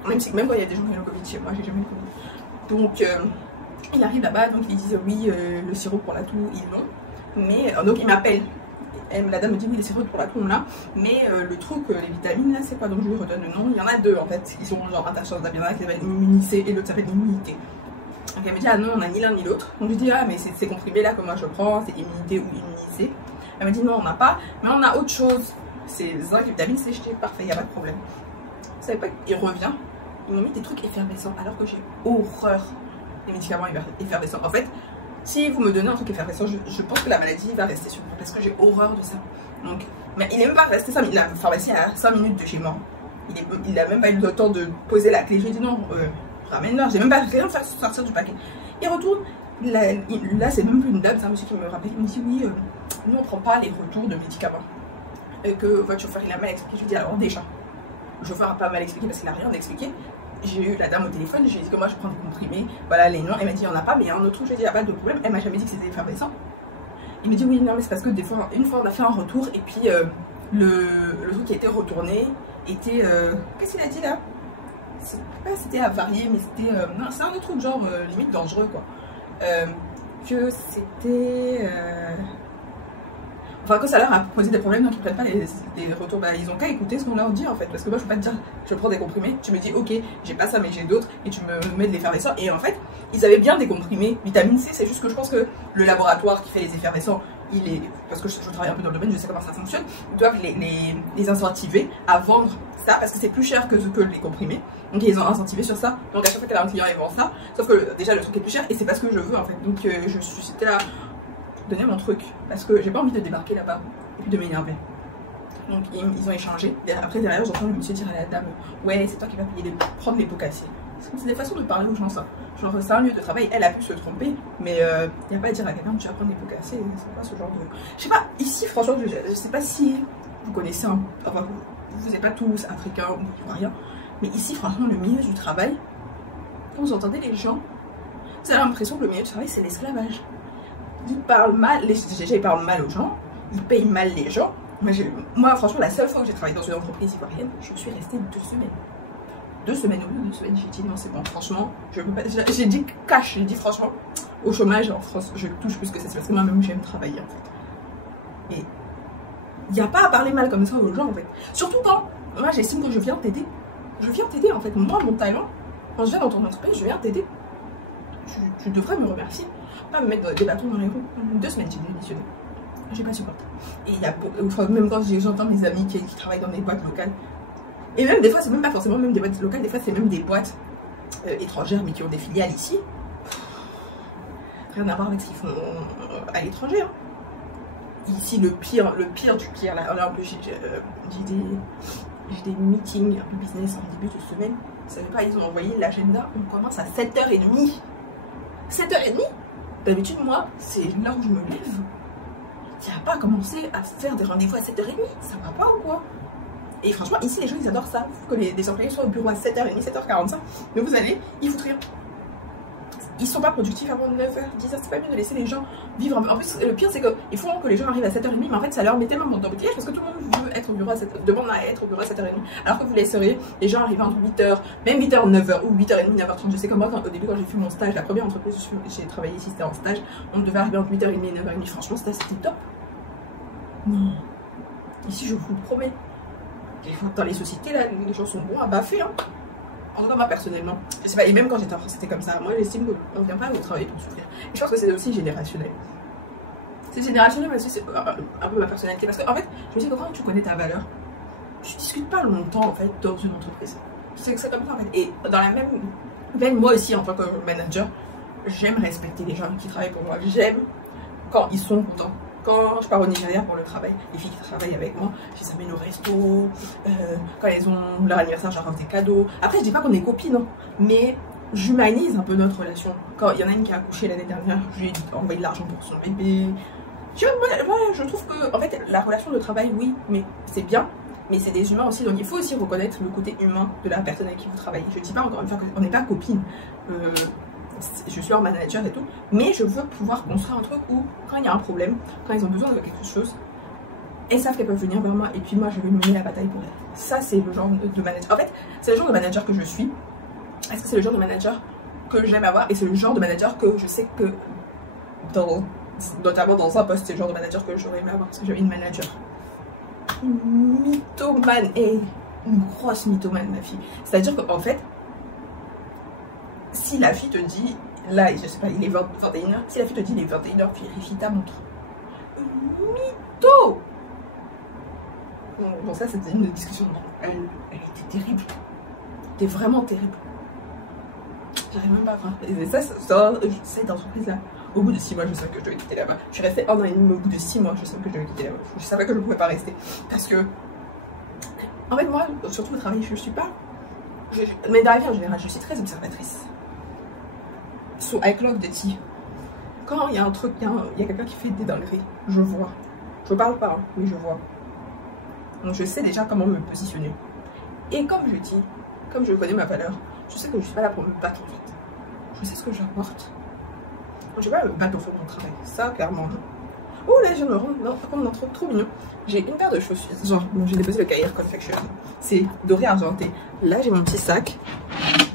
Même quand il y a des gens qui ont le Covid chez moi, j'ai jamais eu le Covid. Donc il arrive là-bas, donc ils disent oui, le sirop pour la toux, ils l'ont. Mais donc il m'appelle. La dame me dit oui, les sirops pour la toux, on l'a. Mais le truc, les vitamines, là, c'est quoi? Donc je lui redonne le nom. Il y en a 2 en fait. Ils sont genre interchangeables. Il y en a qui s'appelle Immunicé et l'autre s'appelle Immunité. Donc elle me dit ah non, on a ni l'un ni l'autre. Donc je lui dis ah, mais ces comprimés là que moi je prends, c'est Immunité ou Immunicé. Elle me dit non, on n'a pas, mais on a autre chose. C'est zinc et vitamine C. Je dis parfait, il n'y a pas de problème. Vous savez pas, il revient. Ils m'ont mis des trucs effervescents alors que j'ai horreur des médicaments effervescents. En fait, si vous me donnez un truc effervescent, je pense que la maladie va rester sur moi parce que j'ai horreur de ça. Donc, mais il n'est même pas resté 5 minutes. La pharmacie à 5 minutes de chez moi. Il n'a même pas eu le temps de poser la clé. Je lui ai dit non, ramène-la. J'ai même pas rien fait sortir du paquet. Il retourne. Là, c'est même plus une dame, c'est un monsieur qui me rappelle. Il me dit oui, nous on prend pas les retours de médicaments. Et que votre chauffeur il a mal expliqué. Je lui ai dit alors déjà, le chauffeur a pas mal expliqué parce qu'il n'a rien expliqué. J'ai eu la dame au téléphone, j'ai dit que moi je prends des comprimés, voilà les noms. Elle m'a dit il n'y en a pas, mais il y a un autre truc. J'ai dit il n'y a pas de problème. Elle m'a jamais dit que c'était effervescent. Il me dit oui, non, mais c'est parce que des fois, une fois on a fait un retour et puis le truc qui a été retourné était. Qu'est-ce qu'il a dit là? C'était avarié, mais c'était. Non, c'est un autre truc genre limite dangereux quoi. Que c'était. Enfin, que ça leur a posé des problèmes, donc ils prennent pas les retours. Bah, ils ont qu'à écouter ce qu'on leur dit en fait. Parce que moi, je peux pas te dire, je prends des comprimés, tu me dis, ok, j'ai pas ça, mais j'ai d'autres, et tu me mets de l'effervescent. Et en fait, ils avaient bien des comprimés. Vitamine C, c'est juste que je pense que le laboratoire qui fait les effervescents parce que je travaille un peu dans le domaine, je sais comment ça fonctionne, ils doivent les incentiver à vendre ça parce que c'est plus cher que les comprimés. Donc ils ont incentivé sur ça. Donc à chaque fois qu'elle a un client, ils vendent ça. Sauf que déjà le truc est plus cher et c'est pas ce que je veux en fait. Donc j'étais là, donner mon truc parce que j'ai pas envie de débarquer là-bas et puis de m'énerver. Donc ils ont échangé. Après derrière j'entends le monsieur dire à la dame, ouais c'est toi qui vas payer prendre les pots cassés. C'est des façons de parler aux gens ça. Genre c'est un lieu de travail, elle a pu se tromper, mais il n'y a pas à dire à quelqu'un tu vas prendre des pots cassés, c'est pas ce genre de... Je sais pas, ici franchement je sais pas si vous connaissez enfin vous n'êtes pas tous africains ou ivoiriens, mais ici franchement le milieu du travail, quand vous entendez les gens, vous avez l'impression que le milieu du travail c'est l'esclavage. Ils parlent mal, déjà ils parlent mal aux gens, ils payent mal les gens. Moi franchement la seule fois que j'ai travaillé dans une entreprise ivoirienne, je suis restée 2 semaines. 2 semaines, au bout de 2 semaines, j'ai dit non c'est bon, franchement, je peux pas, j'ai dit cash, j'ai dit franchement, au chômage en France, je touche plus que ça, c'est parce que moi-même j'aime travailler en fait. Et il n'y a pas à parler mal comme ça aux gens en fait. Surtout quand, moi j'estime que je viens t'aider. Je viens t'aider en fait, moi mon talent, quand je viens dans ton entreprise, je viens t'aider. Tu devrais me remercier, pas me mettre des bâtons dans les roues. 2 semaines j'ai démissionné, j'ai pas supporté. Et il y a, même quand j'entends mes amis qui travaillent dans des boîtes locales, et même des fois, c'est même pas forcément même des boîtes locales, des fois, c'est même des boîtes étrangères, mais qui ont des filiales ici. Rien à voir avec ce qu'ils font à l'étranger. Hein. Ici, le pire du pire, là, j'ai des meetings de business en début de semaine. Vous savez pas, ils ont envoyé l'agenda, on commence à 7h30. 7h30 D'habitude, moi, c'est là où je me lève. Il n'y a pas à commencer à faire des rendez-vous à 7h30, ça va pas ou quoi? Et franchement, ici, les gens, ils adorent ça. Que les employés soient au bureau à 7h30, 7h45. Mais vous allez, ils foutent rien. Ils sont pas productifs avant 9h, 10h. C'est pas mieux de laisser les gens vivre un peu. En plus, le pire, c'est qu'ils font que les gens arrivent à 7h30. Mais en fait, ça leur met tellement d'embouteillage parce que tout le monde veut être au bureau à 7h, demande à être au bureau à 7h30. Alors que vous laisseriez les gens arriver entre 8h, même 8h, 9h ou 8h30, 9h30. Je sais comme moi, au début, quand j'ai fait mon stage, la première entreprise où j'ai travaillé ici, c'était en stage. On devait arriver entre 8h30 et 9h30. Franchement, c'était top. Non. Ici, je vous le promets. Dans les sociétés, là, les gens sont bons à baffer. Hein. En tout cas, moi, personnellement, je sais pas, et même quand j'étais en France, c'était comme ça. Moi, j'estime qu'on ne vient pas au travail pour souffrir. Et je pense que c'est aussi générationnel. C'est générationnel, mais aussi c'est un peu ma personnalité. Parce qu'en fait, je me dis que quand tu connais ta valeur, tu discutes pas longtemps, en fait, dans une entreprise. C'est comme ça, en fait. Et dans la même veine, moi aussi, en tant que manager, j'aime respecter les gens qui travaillent pour moi. J'aime quand ils sont contents. Quand je pars au Nigeria pour le travail, les filles qui travaillent avec moi, je les amène au resto, quand elles ont leur anniversaire, je leur offre des cadeaux. Après, je dis pas qu'on est copines, non, mais j'humanise un peu notre relation. Quand il y en a une qui a accouché l'année dernière, je lui ai envoyé de l'argent pour son bébé. Je trouve que, en fait, la relation de travail, oui, mais c'est bien, mais c'est des humains aussi, donc il faut aussi reconnaître le côté humain de la personne avec qui vous travaillez. Je dis pas encore une fois qu'on n'est pas copines. Je suis leur manager et tout, mais je veux pouvoir construire un truc où quand il y a un problème, quand ils ont besoin de quelque chose, elles savent qu'elles peuvent venir vers moi et puis moi je vais mener la bataille pour elles. Ça c'est le genre de manager. En fait, c'est le genre de manager que je suis. Est-ce que c'est le genre de manager que j'aime avoir? Et c'est le genre de manager que je sais que notamment dans un poste, c'est le genre de manager que j'aurais aimé avoir parce que j'ai une manager mythomane et une grosse mythomane, ma fille. C'est-à-dire qu'en fait, si la fille te dit, là, je sais pas, il est 21h, si la fille te dit il est 21h, vérifie ta montre. Mytho! Bon, ça, c'était une discussion. Elle était terrible. Elle était vraiment terrible. J'arrive même pas à croire. Et ça, cette entreprise-là, au bout de 6 mois, je savais que je devais quitter là-bas. Je suis restée 1 an et demi, au bout de 6 mois, je savais que je devais quitter là-bas. Je savais que je ne pouvais pas rester. Parce que, en fait, moi, surtout au travail, je suis pas. Mais dans la vie en général, je suis très observatrice. Sur iCloud de ti. Quand il y a un truc, il y a quelqu'un qui fait des dingueries, je vois. Je parle pas, hein, mais je vois. Donc je sais déjà comment me positionner. Et comme je dis, comme je connais ma valeur, je sais que je suis pas là pour me battre vite. Je sais ce que j'apporte. Je vais pas me battre au fond de mon travail. Ça, clairement, non. Oh là, je me rends. Non, par contre, non, trop mignon. J'ai une paire de chaussures. Genre, bon, j'ai déposé le Cahier Confection. C'est doré argenté. Là, j'ai mon petit sac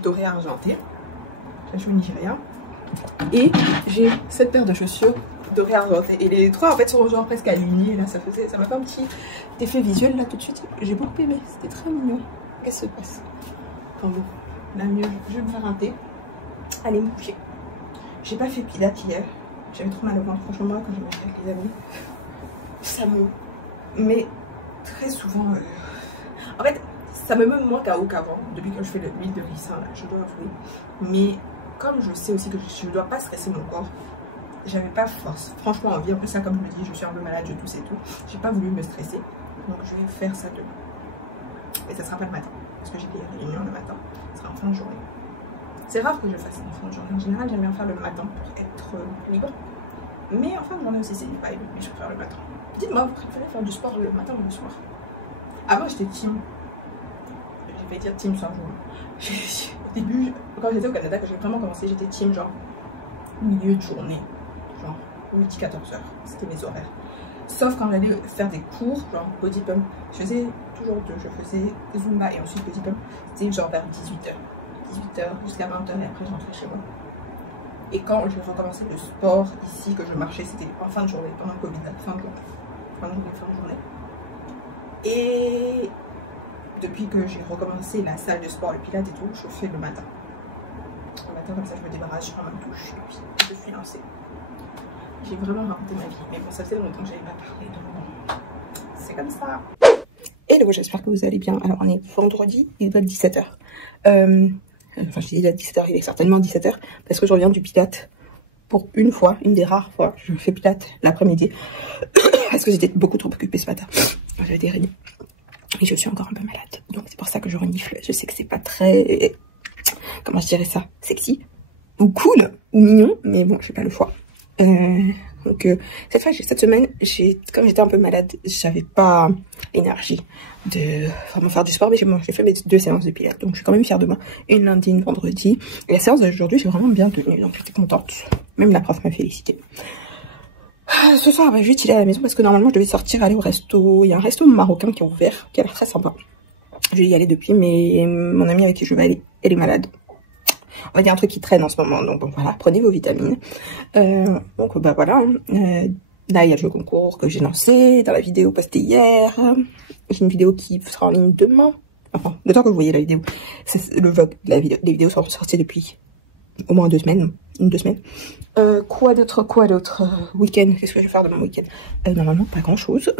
doré argenté. Je suis au Nigeria. Et j'ai cette paire de chaussures dorées argentées. Et les trois en fait sont genre presque alignés. Là, ça m'a fait un petit effet visuel là tout de suite. J'ai beaucoup aimé, c'était très mignon. Qu'est-ce qui se passe? Enfin bon, là mieux, je vais me faire un thé. Allez me coucher. J'ai pas fait pilates hier. J'avais trop mal au ventre. Franchement, moi, quand je mange avec les amis, ça me met très souvent... En fait, ça me met moins KO qu'avant, depuis que je fais l'huile de ricin, là, je dois avouer. Mais comme je sais aussi que je ne dois pas stresser mon corps, j'avais pas force, franchement envie. En plus, ça, comme je le dis, je suis un peu malade, je tousse et tout. J'ai pas voulu me stresser, donc je vais faire ça demain. Et ça sera pas le matin, parce que j'ai des réunions le matin, ça sera en fin de journée. C'est rare que je fasse ça en fin de journée. En général, j'aime bien faire le matin pour être libre. Mais en fin de journée aussi, c'est pas mais je préfère le matin. Dites-moi, vous préférez faire du sport le matin ou le soir? Avant, j'étais team. Je vais dire team soir jour. Au début, quand j'étais au Canada, quand j'ai vraiment commencé, j'étais team genre milieu de journée. Genre midi 14h. C'était mes horaires. Sauf quand j'allais faire des cours, genre body pump. Je faisais toujours deux. Je faisais Zumba et ensuite body pump. C'était genre vers 18h. 18h jusqu'à 20h et après je rentrais chez moi. Et quand j'ai recommencé le sport ici, que je marchais, c'était en fin de journée, pendant le Covid, fin de journée. Fin de journée. Et depuis que j'ai recommencé la salle de sport, le pilates et tout, je fais le matin. Le matin, comme ça, je me débarrasse, je prends ma douche et puis je suis lancée. J'ai vraiment raconté ma vie, mais bon, ça faisait longtemps que j'avais pas parlé, donc bon, c'est comme ça. Hello, j'espère que vous allez bien. Alors, on est vendredi, il doit être 17h. Enfin, je dis il est 17h, il est certainement 17h, parce que je reviens du pilates pour une fois, une des rares fois, je fais pilates l'après-midi, parce que j'étais beaucoup trop occupée ce matin. J'avais des réunions. Et je suis encore un peu malade, donc c'est pour ça que je renifle. Je sais que c'est pas très, comment je dirais ça, sexy, ou cool, ou mignon, mais bon, j'ai pas le choix. Donc cette semaine, comme j'étais un peu malade, j'avais pas l'énergie de vraiment faire du sport, mais j'ai fait mes 2 séances de pilates, donc je suis quand même fière de moi. Une lundi, une vendredi. Et la séance d'aujourd'hui, j'ai vraiment bien tenu, donc j'étais contente. Même la prof m'a félicité. Ce soir, je vais chiller à la maison parce que normalement je devais sortir, aller au resto. Il y a un resto marocain qui est ouvert, qui a l'air très sympa. Je vais y aller depuis, mais mon amie avec qui je vais aller, elle est malade. On va dire un truc qui traîne en ce moment, donc bon, voilà, prenez vos vitamines. Donc bah voilà, là il y a le jeu concours que j'ai lancé, dans la vidéo postée hier. J'ai une vidéo qui sera en ligne demain. Enfin, le temps que vous voyez la vidéo, c'est le vlog, les vidéos sont sorties depuis au moins 2 semaines, une 2 semaines. Quoi d'autre week-end, qu'est-ce que je vais faire de mon week-end? Normalement pas grand chose.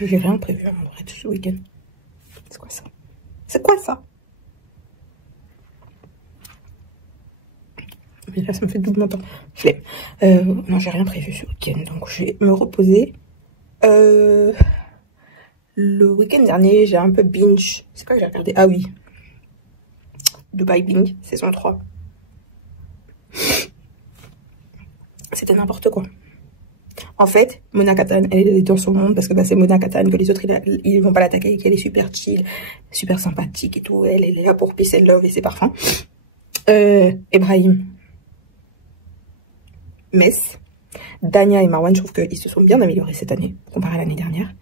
J'ai rien prévu en vrai de ce week-end. C'est quoi ça? C'est quoi ça? Mais là, ça me fait doublement temps. Flemme. Non, j'ai rien prévu ce week-end, donc je vais me reposer. Le week-end dernier, j'ai un peu binge. C'est quoi que j'ai regardé? Ah oui. Dubai Bling, saison 3. C'était n'importe quoi. En fait, Mona Kattan, elle est dans son monde parce que bah, c'est Mona Kattan, que les autres, ils vont pas l'attaquer, qu'elle est super chill, super sympathique et tout. Elle est là pour peace and love et ses parfums. Ibrahim, Mess, Dania et Marwan, je trouve qu'ils se sont bien améliorés cette année, comparé à l'année dernière.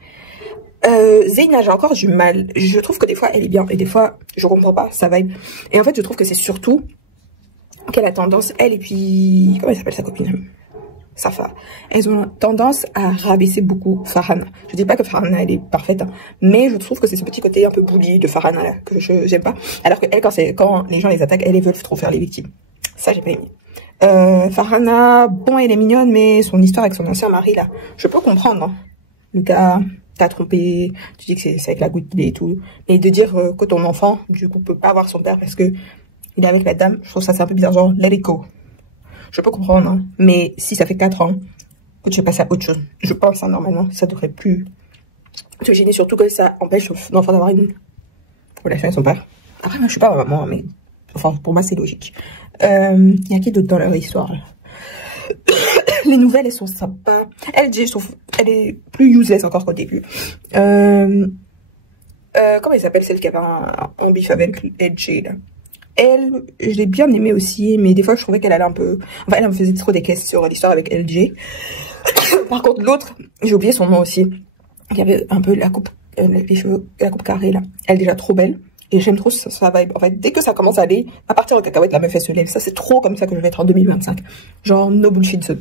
Zeyna, j'ai encore du mal. Je trouve que des fois, elle est bien et des fois, je comprends pas sa vibe. Et en fait, je trouve que c'est surtout qu'elle a tendance, elle et puis... Comment elle s'appelle sa copine? Safa. Elles ont tendance à rabaisser beaucoup Farhana. Je dis pas que Farhana, elle est parfaite, hein, mais je trouve que c'est ce petit côté un peu bully de Farhana là, que j'aime pas. Alors que elle, quand les gens les attaquent, elles veulent trop faire les victimes. Ça, j'ai pas aimé. Farhana, bon, elle est mignonne, mais son histoire avec son ancien mari, là, je peux comprendre. Hein. Le gars t'a trompé, tu dis que c'est avec la goutte et tout. Mais de dire que ton enfant, du coup, peut pas avoir son père parce que il est avec la dame, je trouve ça c'est un peu bizarre, genre, let it go. Je peux comprendre, hein, mais si ça fait 4 ans que tu es passé à autre chose, je pense, hein, normalement, ça devrait plus te gêner, surtout que ça empêche l'enfant d'avoir une relation avec son père. Après, moi, je suis pas maman, mais enfin, pour moi, c'est logique. Il y a qui d'autre dans leur histoire là? Les nouvelles, elles sont sympas. LG, je trouve, elle est plus useless encore qu'au début. Comment elle s'appelle, celle qui avait un bif avec LG, là? Elle, je l'ai bien aimée aussi, mais des fois, je trouvais qu'elle allait un peu... Enfin, elle me faisait trop des questions sur l'histoire avec LG. Par contre, l'autre, j'ai oublié son nom aussi. Il y avait un peu la coupe, les cheveux, la coupe carrée, là. Elle est déjà trop belle. Et j'aime trop sa vibe. En fait, dès que ça commence à aller, à partir de cacahuète, la meuf, elle se lève. Ça, c'est trop comme ça que je vais être en 2025. Genre, no bullshit zone.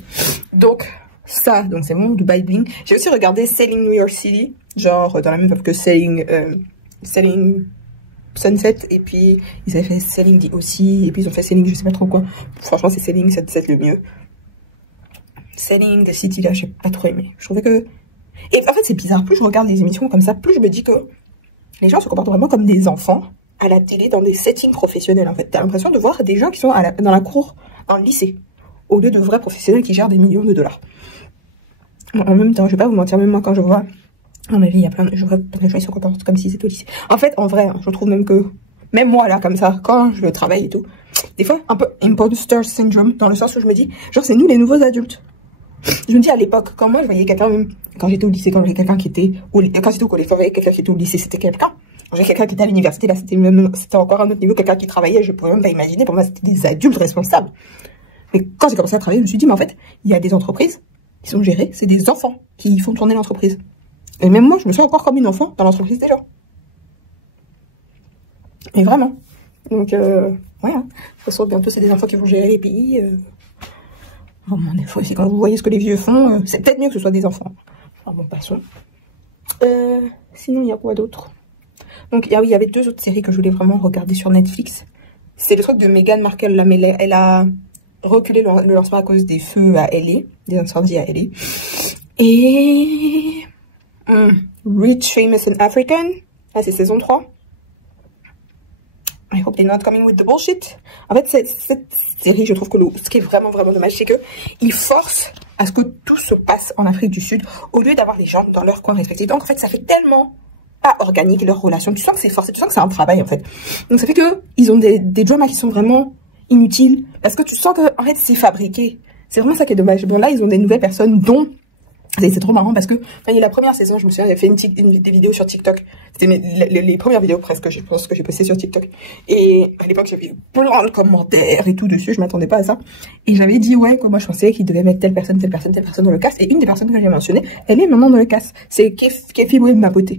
Donc, ça, donc c'est mon Dubai Bling. J'ai aussi regardé Selling New York City. Genre, dans la même vibe que Selling Sunset, et puis ils avaient fait Selling D aussi, et puis ils ont fait Selling je sais pas trop quoi. Franchement c'est Selling, c'est le mieux. Selling the City là, j'ai pas trop aimé. Je trouvais que... Et en fait c'est bizarre, plus je regarde les émissions comme ça, plus je me dis que les gens se comportent vraiment comme des enfants à la télé dans des settings professionnels en fait. T'as l'impression de voir des gens qui sont dans la cour, dans le lycée, au lieu de vrais professionnels qui gèrent des millions de dollars. En même temps, je vais pas vous mentir, même moi quand je vois dans ma vie, il y a plein de gens qui se comportent comme s'ils étaient au lycée. En fait, en vrai, je trouve même que, même moi là, comme ça, quand je travaille et tout, des fois, un peu imposter syndrome, dans le sens où je me dis, genre c'est nous les nouveaux adultes. Je me dis à l'époque, quand moi je voyais quelqu'un, même quand j'étais au lycée, quand j'étais quelqu'un qui était, quand j'étais au collège, quand je voyais quelqu'un qui était au lycée, c'était quelqu'un. Quand j'ai quelqu'un qui était à l'université, là c'était encore un autre niveau, quelqu'un qui travaillait, je pourrais même pas imaginer, pour moi c'était des adultes responsables. Mais quand j'ai commencé à travailler, je me suis dit, mais en fait, il y a des entreprises qui sont gérées, c'est des enfants qui font tourner l'entreprise. Et même moi, je me sens encore comme une enfant dans l'entreprise des gens. Et vraiment. Donc, ouais. Hein. De toute façon, bientôt, c'est des enfants qui vont gérer les pays. Oh mon Dieu, quand vous voyez ce que les vieux font, c'est peut-être mieux que ce soit des enfants. Enfin bon, passons. Sinon, il y a quoi d'autre? Donc, il y avait 2 autres séries que je voulais vraiment regarder sur Netflix. C'est le truc de Meghan Markle, là, mais elle a reculé le lancement à cause des feux à LA, des incendies à LA. Et... Rich, Famous and African. Ah, c'est saison 3. I hope they're not coming with the bullshit. En fait, cette série, je trouve que ce qui est vraiment, vraiment dommage, c'est que ils forcent à ce que tout se passe en Afrique du Sud, au lieu d'avoir les gens dans leur coin respectif. Donc, en fait, ça fait tellement pas organique leur relation. Tu sens que c'est forcé, tu sens que c'est un travail, en fait. Donc, ça fait que ils ont des dramas qui sont vraiment inutiles, parce que tu sens que, en fait, c'est fabriqué. C'est vraiment ça qui est dommage. Bon, là, ils ont des nouvelles personnes, dont... C'est trop marrant parce que il y a la première saison, je me souviens, j'avais fait des vidéos sur TikTok. C'était les premières vidéos presque, je pense que j'ai postées sur TikTok. Et à l'époque, j'avais eu plein de commentaires et tout dessus, je m'attendais pas à ça. Et j'avais dit, ouais, quoi, moi je pensais qu'il devait mettre telle personne dans le cast. Et une des personnes que j'ai mentionnées, elle est maintenant dans le cast. C'est Kefi Mabote.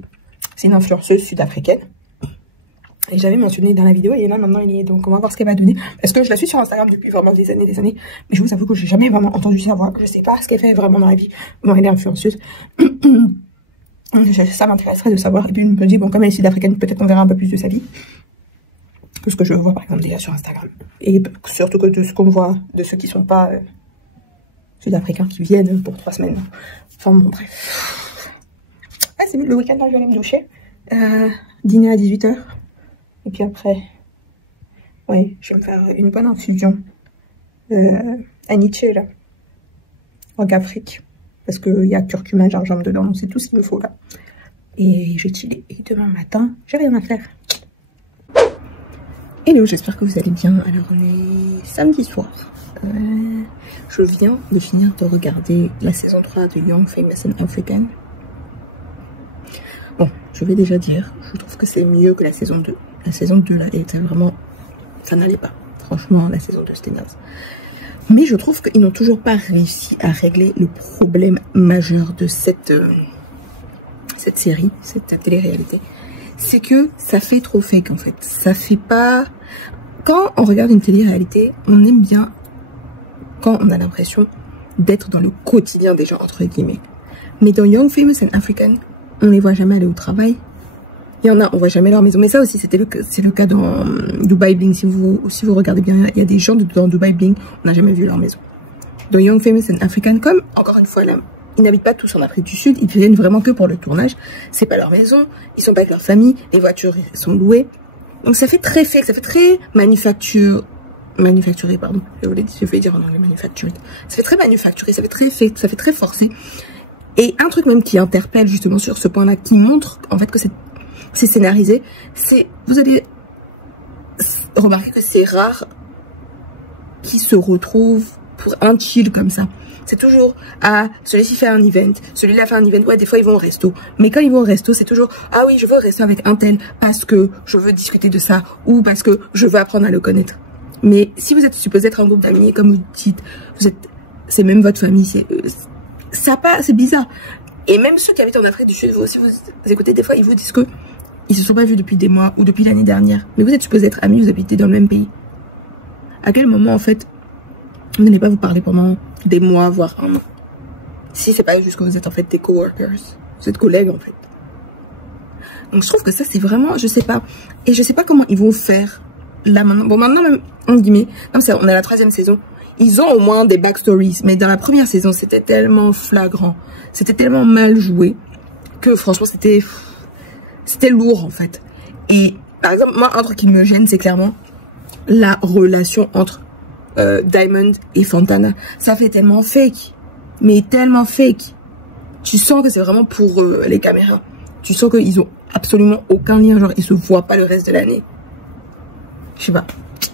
C'est une influenceuse sud-africaine. Et j'avais mentionné dans la vidéo, et là maintenant il y est, donc on va voir ce qu'elle va donner. Parce que je la suis sur Instagram depuis vraiment des années. Mais je vous avoue que j'ai jamais vraiment entendu savoir. Je sais pas ce qu'elle fait vraiment dans la vie. Bon, elle est influenceuse. Ça m'intéresserait de savoir. Et puis je me dis, bon, comme elle est sud-africaine, peut-être on verra un peu plus de sa vie. Que ce que je vois par exemple déjà sur Instagram. Et surtout que de ce qu'on voit de ceux qui sont pas sud-africains, qui viennent pour 3 semaines. Enfin bon, bref. Ah, c'est le week-end, là, je vais aller me doucher. Dîner à 18 h. Et puis après, oui, je vais me faire une bonne infusion à Nietzsche, là, en Afrique. Parce qu'il y a curcuma, gingembre dedans, donc c'est tout ce qu'il me faut, là. Et je vais chiller. Et demain matin, j'ai rien à faire. Hello, j'espère que vous allez bien. Alors, on est samedi soir. Je viens de finir de regarder la saison 3 de Young, Famous and African. Bon, je vais déjà dire, je trouve que c'est mieux que la saison 2. La saison 2, là, était vraiment... Ça n'allait pas. Franchement, la saison 2, c'était naze. Mais je trouve qu'ils n'ont toujours pas réussi à régler le problème majeur de cette série, cette télé-réalité. C'est que ça fait trop fake, en fait. Ça fait pas... Quand on regarde une télé-réalité, on aime bien quand on a l'impression d'être dans le quotidien des gens, entre guillemets. Mais dans Young, Famous and African, on les voit jamais aller au travail. Il y en a, on voit jamais leur maison. Mais ça aussi, c'est le cas dans Dubai Bling. Si vous regardez bien, il y a des gens dans Dubai Bling, on n'a jamais vu leur maison. Dans Young, Famous and African, comme, encore une fois, là, ils n'habitent pas tous en Afrique du Sud. Ils viennent vraiment que pour le tournage. C'est pas leur maison. Ils sont pas avec leur famille. Les voitures sont louées. Donc ça fait très fake. Ça fait très manufacturé, pardon. Je voulais dire en anglais manufactured. Ça fait très manufacturé. Ça fait très fake. Ça fait très forcé. Et un truc même qui interpelle justement sur ce point-là, qui montre en fait que c'est scénarisé, c'est, vous allez remarquer que c'est rare qui se retrouvent pour un chill comme ça. C'est toujours, ah, celui-ci fait un event, celui-là fait un event, ouais, des fois ils vont au resto. Mais quand ils vont au resto, c'est toujours, ah oui, je vais au resto avec un tel parce que je veux discuter de ça ou parce que je veux apprendre à le connaître. Mais si vous êtes supposé être un groupe d'amis, comme vous dites, c'est même votre famille, c'est bizarre. Et même ceux qui habitent en Afrique du Sud, vous aussi, vous écoutez, des fois, ils vous disent que ils se sont pas vus depuis des mois ou depuis l'année dernière. Mais vous êtes supposés être amis, vous habitez dans le même pays. À quel moment, en fait, vous n'allez pas vous parler pendant des mois, voire un an? Si c'est pas juste que vous êtes en fait des coworkers, vous êtes collègues en fait. Donc je trouve que ça c'est vraiment, je sais pas. Et je sais pas comment ils vont faire là maintenant. Bon maintenant même, en guillemets, comme ça on est à la 3e saison, ils ont au moins des backstories. Mais dans la première saison c'était tellement flagrant, c'était tellement mal joué que franchement c'était lourd en fait. Et par exemple moi un truc qui me gêne c'est clairement la relation entre Diamond et Fontana. Ça fait tellement fake, mais tellement fake. Tu sens que c'est vraiment pour les caméras. Tu sens qu'ils ont absolument aucun lien, genre ils se voient pas le reste de l'année. Je sais pas,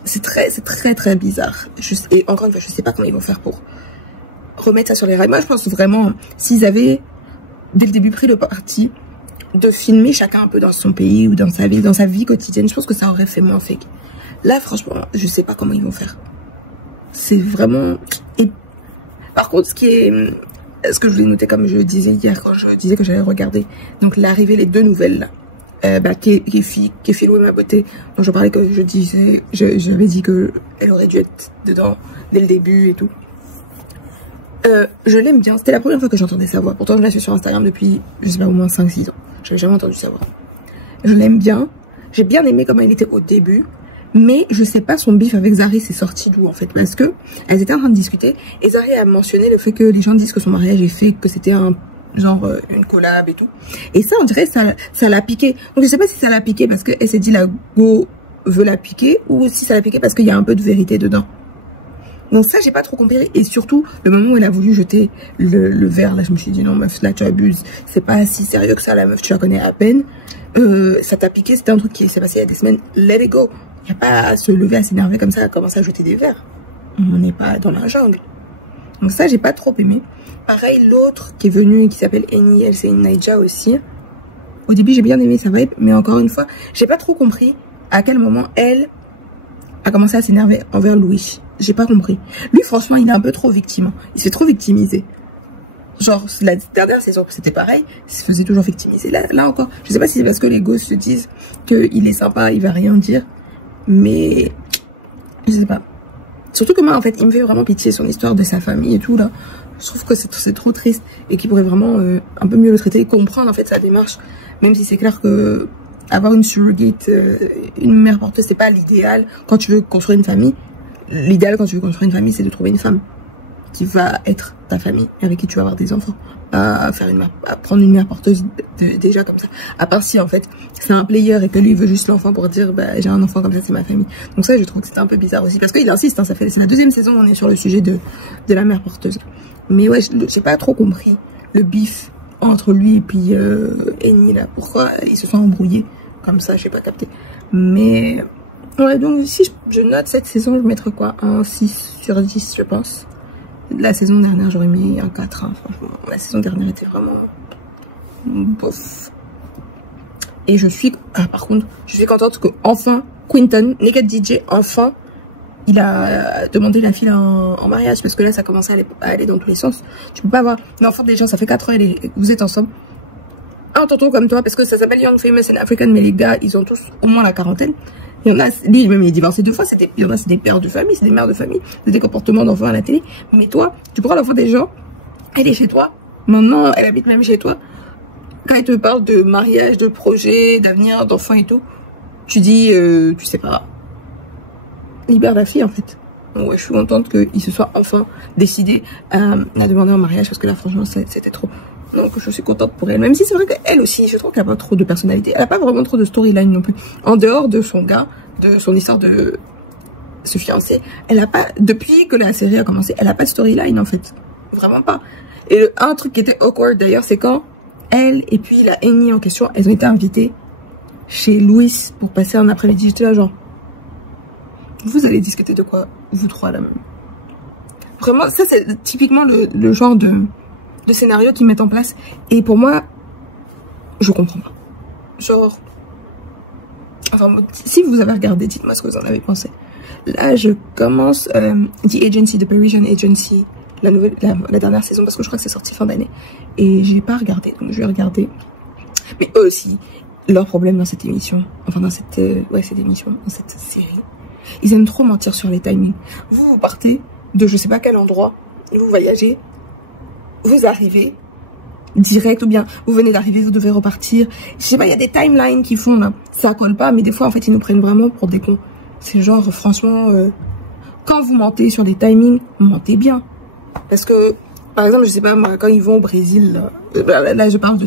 c'est très bizarre. Et encore une fois, je sais pas comment ils vont faire pour remettre ça sur les rails. Moi je pense vraiment, s'ils avaient dès le début pris le parti de filmer chacun un peu dans son pays ou dans sa vie quotidienne, je pense que ça aurait fait moins fake. Là franchement, je sais pas comment ils vont faire. C'est vraiment... Et par contre, ce que je voulais noter, comme je disais hier quand je disais que j'allais regarder, donc l'arrivée, les 2 nouvelles là, Kefilou et Ma Beauté, dont je parlais, que j'avais dit que elle aurait dû être dedans dès le début et tout. Je l'aime bien, c'était la première fois que j'entendais sa voix, pourtant je la suis sur Instagram depuis, je sais pas, au moins 5-6 ans, j'avais jamais entendu sa voix. Je l'aime bien, j'ai bien aimé comment elle était au début, mais je sais pas son bif avec Zari c'est sorti d'où en fait, parce que elles étaient en train de discuter et Zari a mentionné le fait que les gens disent que son mariage est fait, que c'était un genre une collab et tout, et ça on dirait ça l'a piqué. Donc je sais pas si ça l'a piqué parce que elle s'est dit la go veut la piquer, ou si ça l'a piqué parce qu'il y a un peu de vérité dedans. Donc ça j'ai pas trop compris. Et surtout le moment où elle a voulu jeter le verre là, je me suis dit non meuf, là tu abuses, c'est pas si sérieux que ça, la meuf tu la connais à peine, ça t'a piqué, c'était un truc qui s'est passé il y a des semaines, let it go. Il n'y a pas à se lever, à s'énerver comme ça, à commencer à jeter des verres. On n'est pas dans la jungle. Donc ça, j'ai pas trop aimé. Pareil, l'autre qui est venue, qui s'appelle Eni, elle c'est une Naija aussi. Au début, j'ai bien aimé sa vibe, mais encore une fois, j'ai pas trop compris à quel moment elle a commencé à s'énerver envers Louis. J'ai pas compris. Lui, franchement, il est un peu trop victime. Il se fait trop victimiser. Genre, la dernière saison, c'était pareil, il se faisait toujours victimiser. Là encore, je sais pas si c'est parce que les gosses se disent qu'il est sympa, il va rien dire. Mais je sais pas. Surtout que moi en fait il me fait vraiment pitié, son histoire de sa famille et tout là. Je trouve que c'est trop triste et qu'il pourrait vraiment un peu mieux le traiter et comprendre en fait sa démarche. Même si c'est clair que avoir une surrogate, une mère porteuse, c'est pas l'idéal quand tu veux construire une famille. L'idéal quand tu veux construire une famille, c'est de trouver une femme qui va être ta famille et avec qui tu vas avoir des enfants. À prendre une mère porteuse déjà comme ça. À part si en fait c'est un player et que lui il veut juste l'enfant pour dire bah j'ai un enfant comme ça, c'est ma famille. Donc ça je trouve que c'était un peu bizarre aussi parce qu'il insiste, hein, c'est la 2e saison on est sur le sujet de la mère porteuse. Mais ouais, j'ai pas trop compris le bif entre lui et puis Eni là. Pourquoi ils se sont embrouillés comme ça, j'ai pas capté. Mais ouais, donc si je note cette saison, je vais mettre quoi, un 6 sur 10 je pense. La saison dernière, j'aurais mis un 4, hein, franchement. La saison dernière était vraiment bof. Et par contre, je suis contente que enfin, Quinton, Naked DJ, enfin, il a demandé la fille en mariage. Parce que là, ça commence à aller dans tous les sens. Tu peux pas avoir l'enfant des gens, ça fait 4 ans et vous êtes ensemble. Un tonton comme toi, parce que ça s'appelle Young Famous and African, mais les gars, ils ont tous au moins la quarantaine. Il y en a, lui même il est divorcé 2 fois, il y en a c'est des pères de famille, c'est des mères de famille, c'est des comportements d'enfants à la télé. Mais toi, tu prends l'enfant des gens, elle est chez toi, maintenant elle habite même chez toi. Quand elle te parle de mariage, de projet, d'avenir, d'enfants et tout, tu dis, tu sais pas, libère la fille en fait. Donc ouais, je suis contente qu'il se soit enfin décidé à la demander en mariage parce que là franchement c'était trop. Donc je suis contente pour elle, même si c'est vrai qu'elle aussi, je trouve qu'elle a pas trop de personnalité, elle a pas vraiment trop de storyline non plus. En dehors de son gars, de son histoire de se fiancer, elle a pas, depuis que la série a commencé, elle a pas de storyline en fait, vraiment pas. Et un truc qui était awkward d'ailleurs, c'est quand elle et puis la Eni en question, elles ont été invitées chez Louis pour passer un après-midi. J'étais là genre, vous allez discuter de quoi, vous trois là même. Vraiment, ça c'est typiquement le genre de scénario qu'ils mettent en place. Et pour moi, je comprends pas. Genre, enfin, si vous avez regardé, dites-moi ce que vous en avez pensé. Là, je commence The Agency, The Parisian Agency, la dernière saison, parce que je crois que c'est sorti fin d'année. Et j'ai pas regardé, donc je vais regarder. Mais eux aussi, leur problème dans cette émission, enfin dans cette, cette émission, dans cette série, ils aiment trop mentir sur les timings. Vous partez de je sais pas quel endroit, vous voyagez, vous arrivez, direct, ou bien vous venez d'arriver, vous devez repartir. Je sais pas, il y a des timelines qui font là. Ça colle pas, mais des fois en fait ils nous prennent vraiment pour des cons. C'est genre franchement, quand vous mentez sur des timings, mentez bien. Parce que par exemple, je sais pas moi, quand ils vont au Brésil, là je parle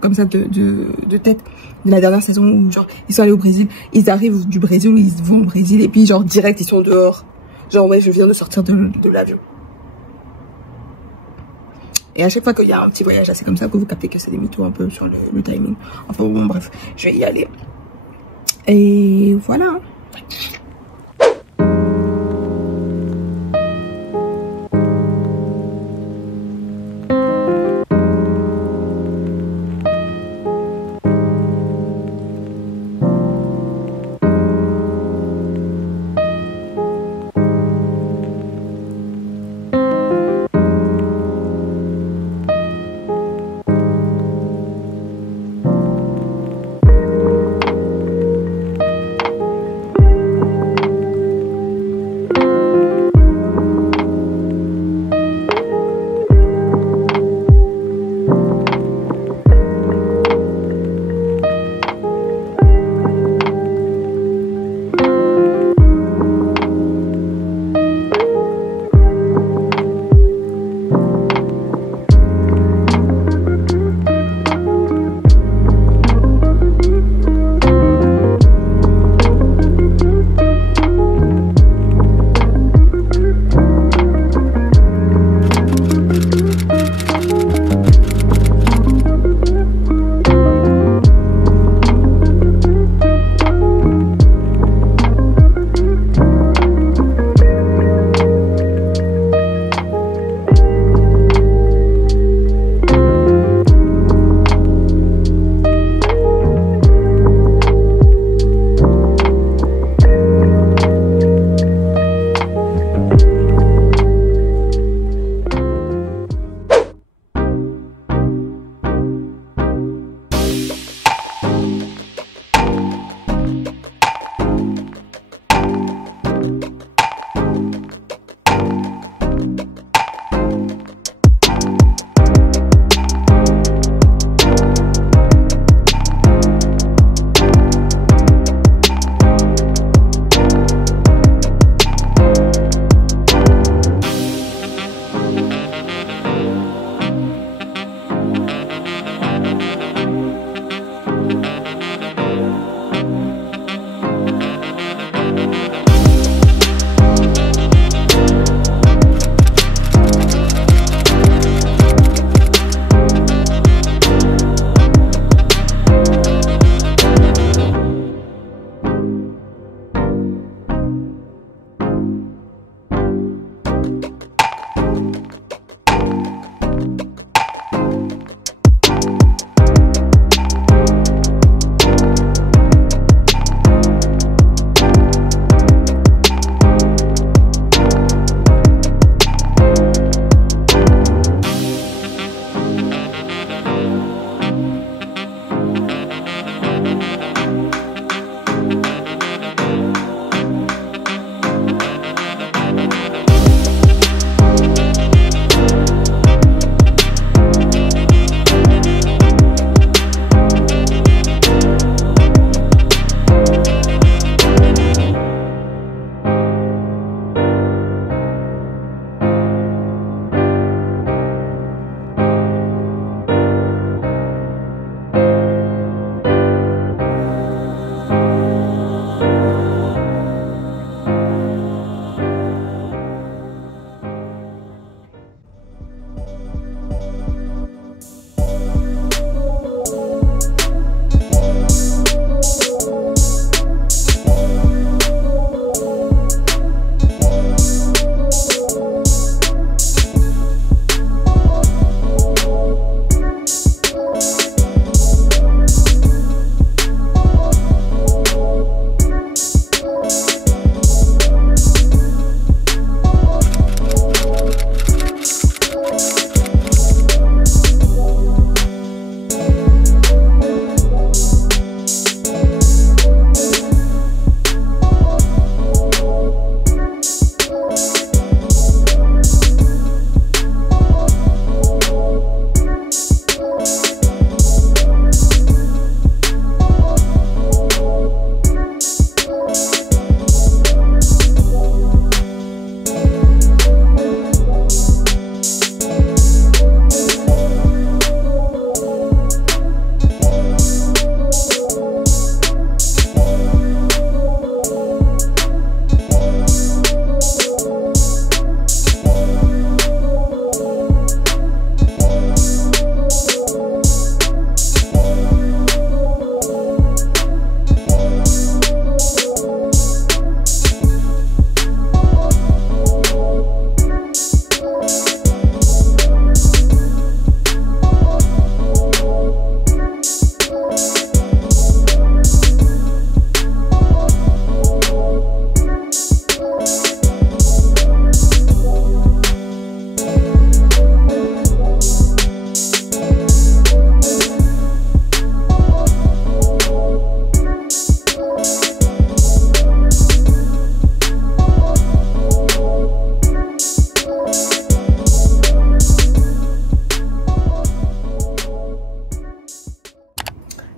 comme ça de tête, de la dernière saison où genre ils sont allés au Brésil, ils arrivent du Brésil, ils vont au Brésil et puis genre direct ils sont dehors. Genre ouais, je viens de sortir de l'avion. Et à chaque fois qu'il y a un petit voyage, c'est comme ça que vous captez que c'est des mythos un peu sur le timing. Enfin bon, bref, je vais y aller. Et voilà.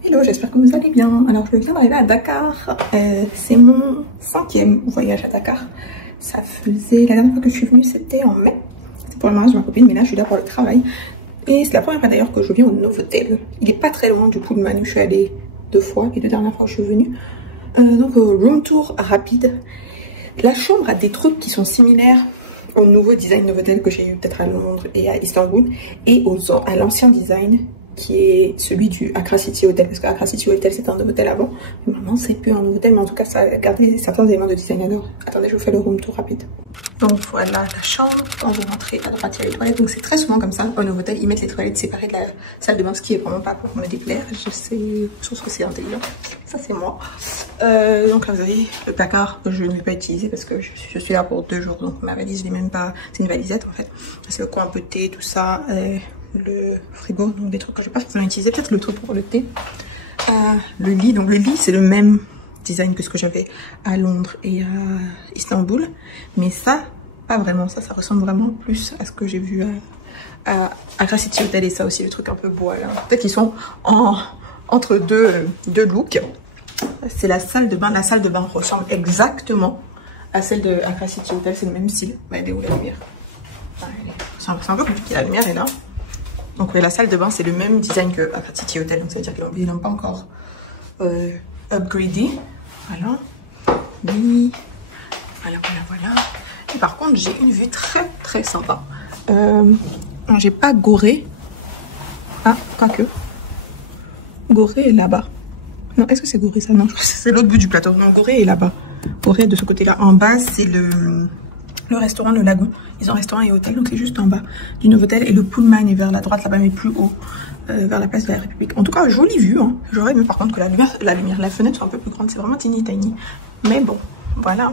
Hello, j'espère que vous allez bien. Alors je viens d'arriver à Dakar, c'est mon 5e voyage à Dakar. Ça faisait, la dernière fois que je suis venue c'était en mai, c'était pour le mariage de ma copine, mais là je suis là pour le travail. Et c'est la première fois d'ailleurs que je viens au Novotel. Il est pas très loin du Pullman où je suis allée 2 fois, les 2 dernières fois que je suis venue. Donc room tour rapide. La chambre a des trucs qui sont similaires au nouveau design Novotel que j'ai eu peut-être à Londres et à Istanbul, et à l'ancien design qui est celui du Accra City Hotel, parce que Accra City Hotel c'était un Novotel avant, mais maintenant c'est plus un Novotel, mais en tout cas ça a gardé certains éléments de design. Alors attendez, je vous fais le room tour rapide. Donc voilà la chambre, quand vous rentrez à droite il y a les toilettes, donc c'est très souvent comme ça au Novotel, ils mettent les toilettes séparées de la salle de bain, ce qui est vraiment pas pour me déplaire, je sais, je trouve que c'est intelligent, ça c'est moi. Donc là vous avez le placard que je ne vais pas utiliser parce que je suis là pour 2 jours, donc ma valise je l'ai même pas, c'est une valisette en fait, c'est le coin un peu thé, tout ça, le frigo, donc des trucs que je vais pas forcément utiliser, peut-être le truc pour le thé. Le lit, donc le lit c'est le même design que ce que j'avais à Londres et à Istanbul, mais ça pas vraiment, ça ressemble vraiment plus à ce que j'ai vu à Accra City Hotel, et ça aussi le truc un peu bois là, peut-être qu'ils sont entre deux looks. C'est la salle de bain, ressemble exactement à celle de Accra City Hotel, c'est le même style. Bah, elle est où la lumière? C'est un peu compliqué, la lumière est là. Donc oui, la salle de bain c'est le même design que Accra City Hotel, donc ça veut dire qu'ils n'ont pas encore upgradé. Voilà. Oui. Voilà. Et par contre j'ai une vue très sympa. J'ai pas Gorée. Ah, quoique. Gorée est là-bas. Non, est-ce que c'est Gorée ça? Non, c'est l'autre bout du plateau. Non, Gorée est là-bas. Gorée est de ce côté-là. En bas, c'est le restaurant Le Lagon. Ils ont restaurant et hôtel, donc c'est juste en bas du Novotel. Et le Pullman est vers la droite là-bas, mais plus haut, vers la place de la République. En tout cas, jolie vue. Hein. J'aurais aimé par contre que la fenêtre soit un peu plus grande. C'est vraiment tiny. Mais bon, voilà.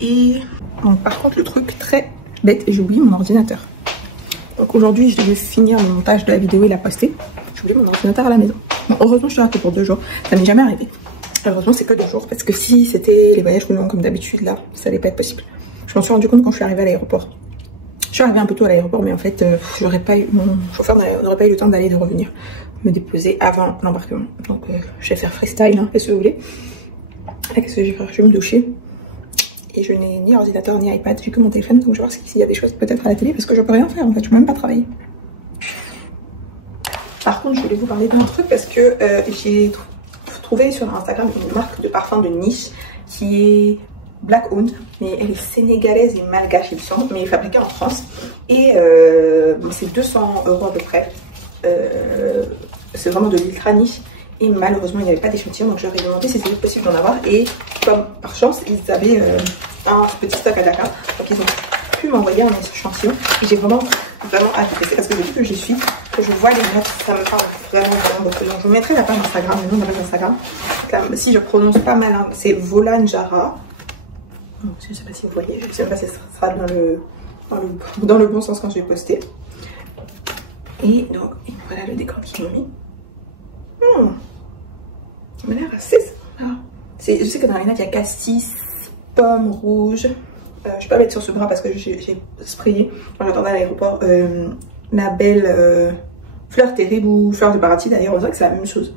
Et donc par contre, le truc très bête, j'ai oublié mon ordinateur. Donc aujourd'hui, je vais finir le montage de la vidéo et la poster. J'ai oublié mon ordinateur à la maison. Bon, heureusement, je suis là que pour 2 jours. Ça m'est jamais arrivé. Heureusement, c'est que 2 jours. Parce que si c'était les voyages plus longs comme d'habitude, là, ça allait pas être possible. Je m'en suis rendu compte quand je suis arrivée à l'aéroport. Je suis arrivée un peu tôt à l'aéroport, mais en fait, mon chauffeur n'aurait pas eu le temps d'aller et de revenir me déposer avant l'embarquement. Donc, je vais faire freestyle, hein, qu'est-ce que vous voulez. Là, qu'est-ce que je vais faire? Je vais me doucher. Et je n'ai ni ordinateur ni iPad, j'ai que mon téléphone. Donc, je vais voir s'il y a des choses peut-être à la télé, parce que je peux rien faire en fait. Je peux même pas travailler. Par contre, je voulais vous parler d'un truc parce que j'ai trouvé sur Instagram une marque de parfum de niche qui est Black Owned, mais elle est sénégalaise et malgache il me semble, mais fabriquée en France. Et c'est 200 € à peu près. C'est vraiment de l'ultra niche. Et malheureusement, il n'y avait pas d'échantillon, donc je leur ai demandé si c'était possible d'en avoir. Et comme par chance, ils avaient un petit stock à Dakar, donc ils ont pu m'envoyer un échantillon. Et j'ai vraiment hâte de tester parce que depuis que j'y suis, que je vois les notes, ça me parle vraiment beaucoup. Donc je vous mettrai la page Instagram, le nom de la page Instagram. Comme, si je prononce pas mal, hein, c'est Volanjara. Je ne sais pas si vous voyez, je ne sais pas si ça sera dans le bon sens quand je vais poster. Et donc, voilà le décor qu'ils m'ont mis. Ça m'a l'air assez sympa. Je sais que dans les notes, il y a cassis, pomme rouge. Je ne vais pas mettre sur ce bras parce que j'ai sprayé quand j'attendais à l'aéroport la belle fleur terrible ou fleur de paradis. D'ailleurs, on dirait que c'est la même chose.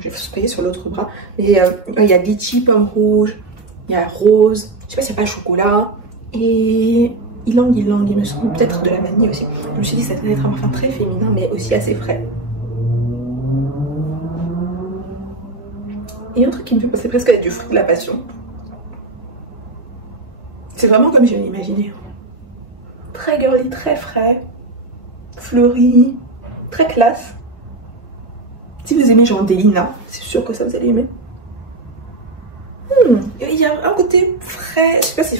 J'ai sprayé sur l'autre bras. Et il y a litchi, pomme rouge, il y a rose, je sais pas s'il n'y a pas chocolat. Et ylang, il me semble, peut-être de la vanille aussi. Je me suis dit que ça devait être un parfum très féminin, mais aussi assez frais. Et un truc qui me fait penser presque à du fruit de la passion. C'est vraiment comme je l'imaginais. Très girly, très frais, fleuri, très classe. Si vous aimez genre des linas, c'est sûr que ça vous allez aimer. Il y a un côté frais, je sais pas si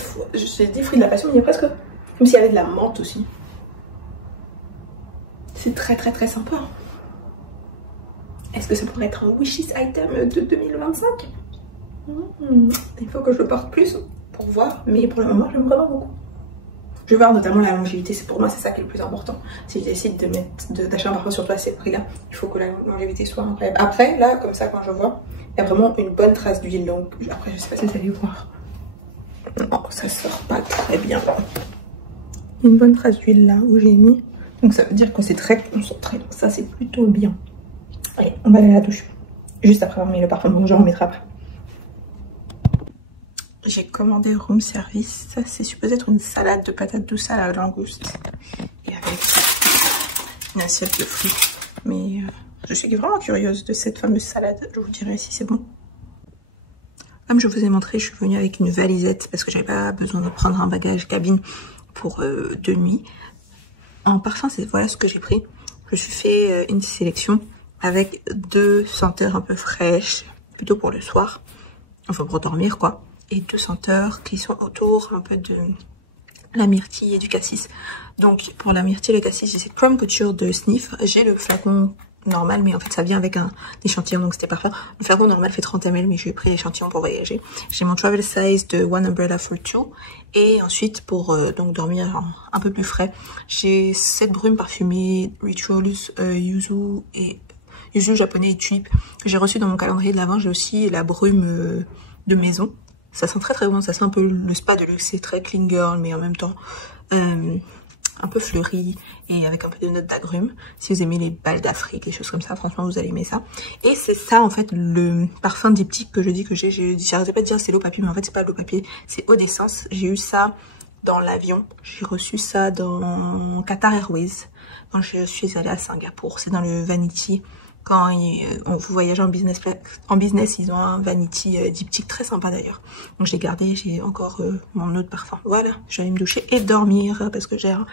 j'ai dit fruit de la passion, mais il y a presque comme s'il y avait de la menthe aussi. C'est très sympa. Est-ce que ça pourrait être un wishlist item de 2025? Il faut que je le porte plus pour voir, mais pour le moment j'aime vraiment beaucoup. Je vais voir notamment la longévité, pour moi c'est ça qui est le plus important. Si je décide d'acheter un parfum surtout à ces prix là, il faut que la longévité soit incroyable. Après là, comme ça quand je vois, il y a vraiment une bonne trace d'huile, donc après je sais pas si vous allez voir. Non, ça sort pas très bien. Une bonne trace d'huile là où j'ai mis, donc ça veut dire que c'est très concentré, donc ça c'est plutôt bien. Allez, on va aller à la douche. Juste après avoir mis le parfum, donc je remettrai après. J'ai commandé room service. Ça, c'est supposé être une salade de patates douces à la langouste. Et avec une assiette de fruits. Mais je suis vraiment curieuse de cette fameuse salade. Je vous dirai si c'est bon. Comme je vous ai montré, je suis venue avec une valisette parce que j'avais pas besoin de prendre un bagage cabine pour 2 nuits. En parfum, voilà ce que j'ai pris. Je me suis fait une sélection avec 2 senteurs un peu fraîches, plutôt pour le soir, enfin pour dormir quoi, et 2 senteurs qui sont autour un peu de la myrtille et du cassis. Donc pour la myrtille et le cassis, j'ai cette Chrome Couture de Sniff. J'ai le flacon normal, mais en fait ça vient avec un échantillon, donc c'était parfait. Le flacon normal fait 30 ml, mais j'ai pris l'échantillon pour voyager. J'ai mon travel size de One Umbrella for Two, et ensuite pour donc dormir un peu plus frais, j'ai cette brume parfumée Rituals yuzu japonais et tulipe que j'ai reçu dans mon calendrier de l'Avent. J'ai aussi la brume de maison. Ça sent très très bon, ça sent un peu le spa de luxe, c'est très clean girl, mais en même temps un peu fleuri et avec un peu de notes d'agrumes. Si vous aimez les balles d'Afrique, les choses comme ça, franchement vous allez aimer ça. Et c'est ça en fait le parfum diptyque que je dis que j'ai. J'arrêtais pas de dire c'est l'eau papier, mais en fait c'est pas l'eau papier, c'est eau d'essence. J'ai eu ça dans l'avion, j'ai reçu ça dans Qatar Airways quand je suis allée à Singapour. C'est dans le Vanity. Quand vous voyagez en business, ils ont un vanity diptyque très sympa d'ailleurs. Donc j'ai gardé, j'ai encore mon autre parfum. Voilà, je vais aller me doucher et dormir parce que j'ai un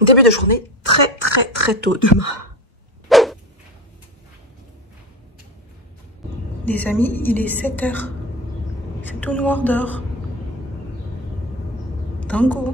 début de journée très très très tôt demain. Les amis, il est 7 h. C'est tout noir dehors. Tango.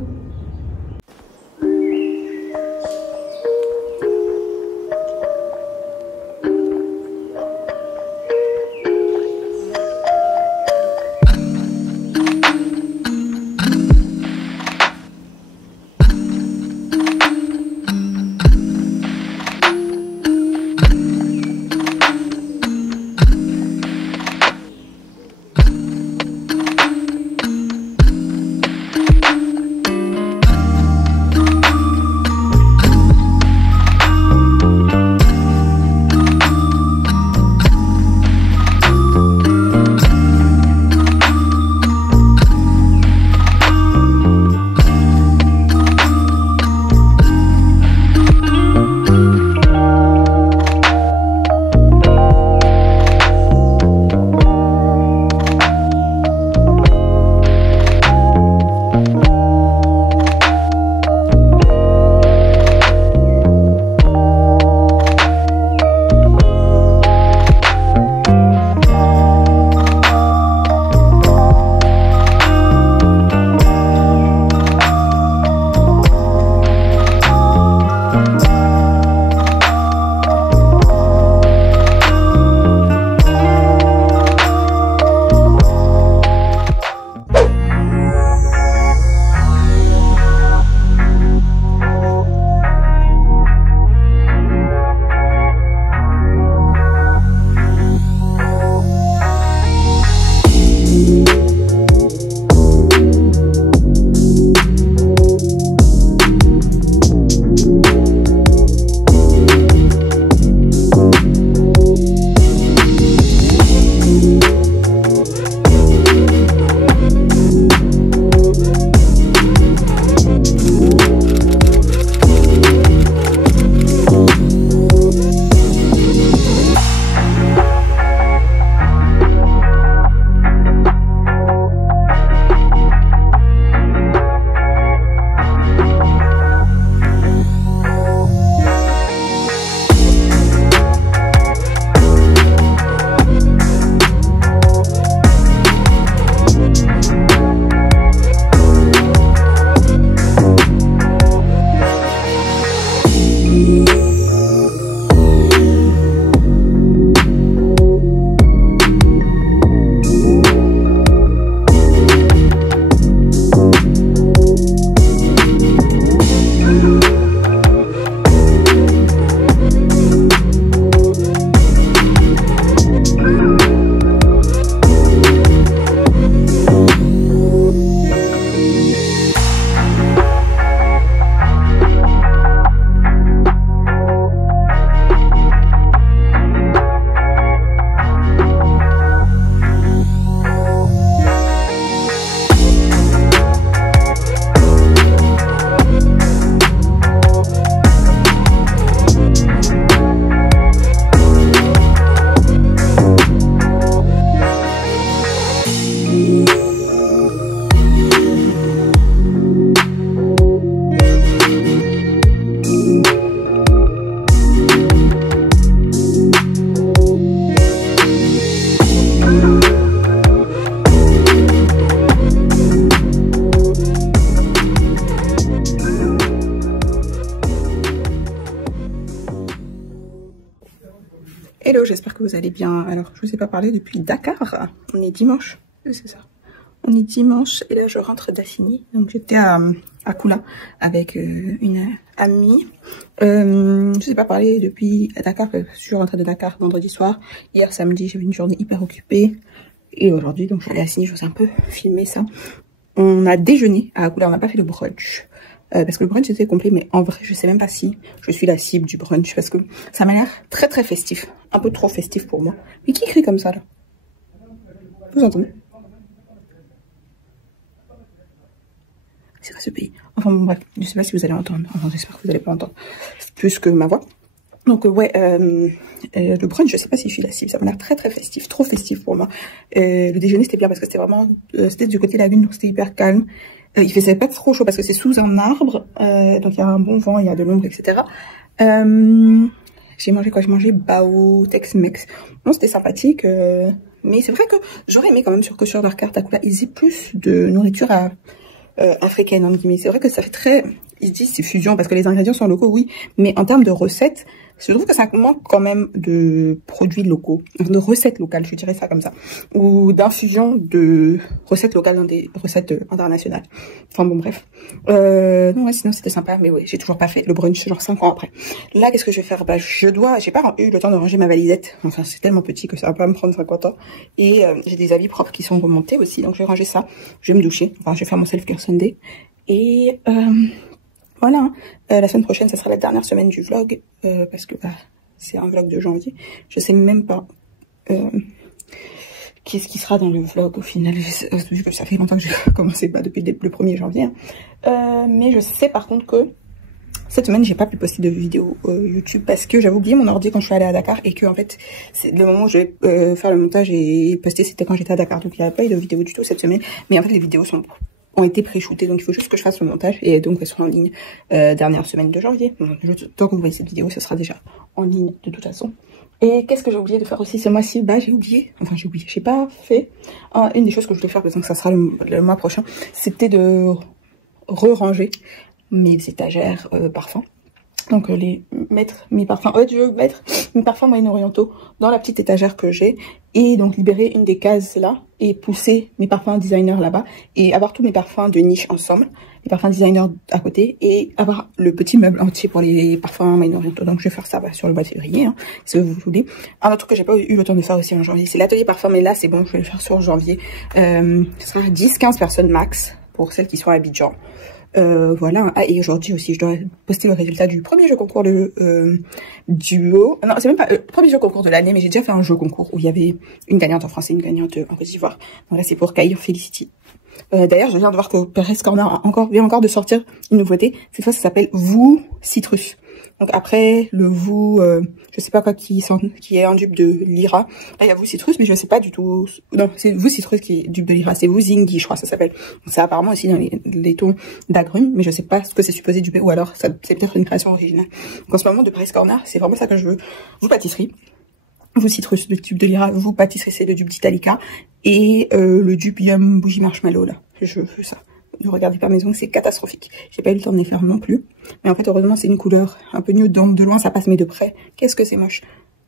Hello, j'espère que vous allez bien. Alors, je vous ai pas parlé depuis Dakar. On est dimanche, c'est ça. On est dimanche et là je rentre d'Assini. Donc j'étais à Kula avec une amie. Je vous ai pas parlé depuis Dakar. Je suis rentrée de Dakar vendredi soir. Hier samedi, j'avais une journée hyper occupée. Et aujourd'hui, donc je suis allée à Assini, je vous ai un peu filmé ça. On a déjeuné à Kula, on n'a pas fait le brunch. Parce que le brunch était complet, mais en vrai, je sais même pas si je suis la cible du brunch. Parce que ça m'a l'air très très festif. Un peu trop festif pour moi. Mais qui crie comme ça là? Vous entendez? C'est quoi ce pays? Enfin bon bref, je sais pas si vous allez entendre. Enfin j'espère que vous allez pas entendre plus que ma voix. Donc ouais, le brunch, je sais pas si je suis la cible. Ça m'a l'air très très festif, trop festif pour moi. Le déjeuner c'était bien parce que c'était vraiment, c'était du côté de la lune, donc c'était hyper calme. Il faisait pas trop chaud parce que c'est sous un arbre, donc il y a un bon vent, il y a de l'ombre, etc. J'ai mangé quoi? J'ai mangé bao, Tex-Mex. Bon, c'était sympathique, mais c'est vrai que j'aurais aimé quand même sur leur carte à Kula, ils aient plus de nourriture africaine, entre guillemets. C'est vrai que ça fait très, ils se disent c'est fusion parce que les ingrédients sont locaux, oui, mais en termes de recettes, je trouve que ça manque quand même de produits locaux, de recettes locales, je dirais ça comme ça, ou d'infusion de recettes locales dans des recettes internationales. Enfin bon, bref. Non, ouais, sinon c'était sympa, mais oui, j'ai toujours pas fait le brunch, genre 5 ans après. Là, qu'est-ce que je vais faire? Bah, j'ai pas eu le temps de ranger ma valisette. Enfin, c'est tellement petit que ça va pas me prendre 50 ans. Et j'ai des habits propres qui sont remontés aussi, donc je vais ranger ça. Je vais me doucher. Enfin, je vais faire mon self-care Sunday. Et voilà, la semaine prochaine, ça sera la dernière semaine du vlog, parce que bah, c'est un vlog de janvier. Je sais même pas qu'est-ce qui sera dans le vlog au final, vu que ça fait longtemps que j'ai commencé depuis le 1er janvier. Hein. Mais je sais par contre que cette semaine, j'ai pas pu poster de vidéo YouTube parce que j'avais oublié mon ordi quand je suis allée à Dakar et que en fait, c'est le moment où je vais faire le montage et poster, c'était quand j'étais à Dakar. Donc il n'y a pas eu de vidéo du tout cette semaine. Mais en fait, les vidéos ont été pré-shootées, donc il faut juste que je fasse le montage et donc elles seront en ligne dernière semaine de janvier. Donc, tant que vous voyez cette vidéo, ce sera déjà en ligne de toute façon. Et qu'est-ce que j'ai oublié de faire aussi ce mois-ci? Bah j'ai pas fait une des choses que je voulais faire, parce que ça sera le mois prochain, c'était de ranger mes étagères parfums. Donc mettre mes parfums, je veux mettre mes parfums moyen-orientaux dans la petite étagère que j'ai et donc libérer une des cases là et pousser mes parfums designer là-bas et avoir tous mes parfums de niche ensemble, les parfums designer à côté et avoir le petit meuble entier pour les parfums moyen-orientaux. Donc je vais faire ça sur le mois de février, hein, si vous voulez. Un autre truc que j'ai pas eu le temps de faire aussi en janvier, c'est l'atelier parfum, mais là c'est bon, je vais le faire sur janvier. Ce sera 10-15 personnes max pour celles qui sont à Abidjan. Voilà. Ah, et aujourd'hui aussi, je dois poster le résultat du premier jeu concours de duo. Non, c'est même pas le premier jeu concours de l'année, mais j'ai déjà fait un jeu concours où il y avait une gagnante en français, une gagnante en Côte d'Ivoire. Donc là, c'est pour Caïr Felicity. D'ailleurs, je viens de voir que Perez Corner vient encore de sortir une nouveauté. Cette fois, ça s'appelle Vous Citrus. Donc après le vous, je sais pas quoi qui est un dupe de Lyra. Là il y a vous citrus, mais je sais pas du tout. Non, c'est vous citrus qui est dupe de Lyra. C'est vous zingi, je crois ça s'appelle. C'est apparemment aussi dans les tons d'agrumes, mais je sais pas ce que c'est supposé duper, ou alors c'est peut-être une création originale. Donc en ce moment de Paris Corner, c'est vraiment ça que je veux. Vous pâtisserie, vous citrus, le dupe de Lyra. Vous pâtisserie, c'est le dupe d'Italica et le dupe Yum Bougie Marshmallow là. Je veux ça. Ne regardez pas mes ongles, c'est catastrophique. J'ai pas eu le temps de les faire non plus. Mais en fait, heureusement, c'est une couleur un peu nude. Donc, de loin, ça passe, mais de près, qu'est-ce que c'est moche.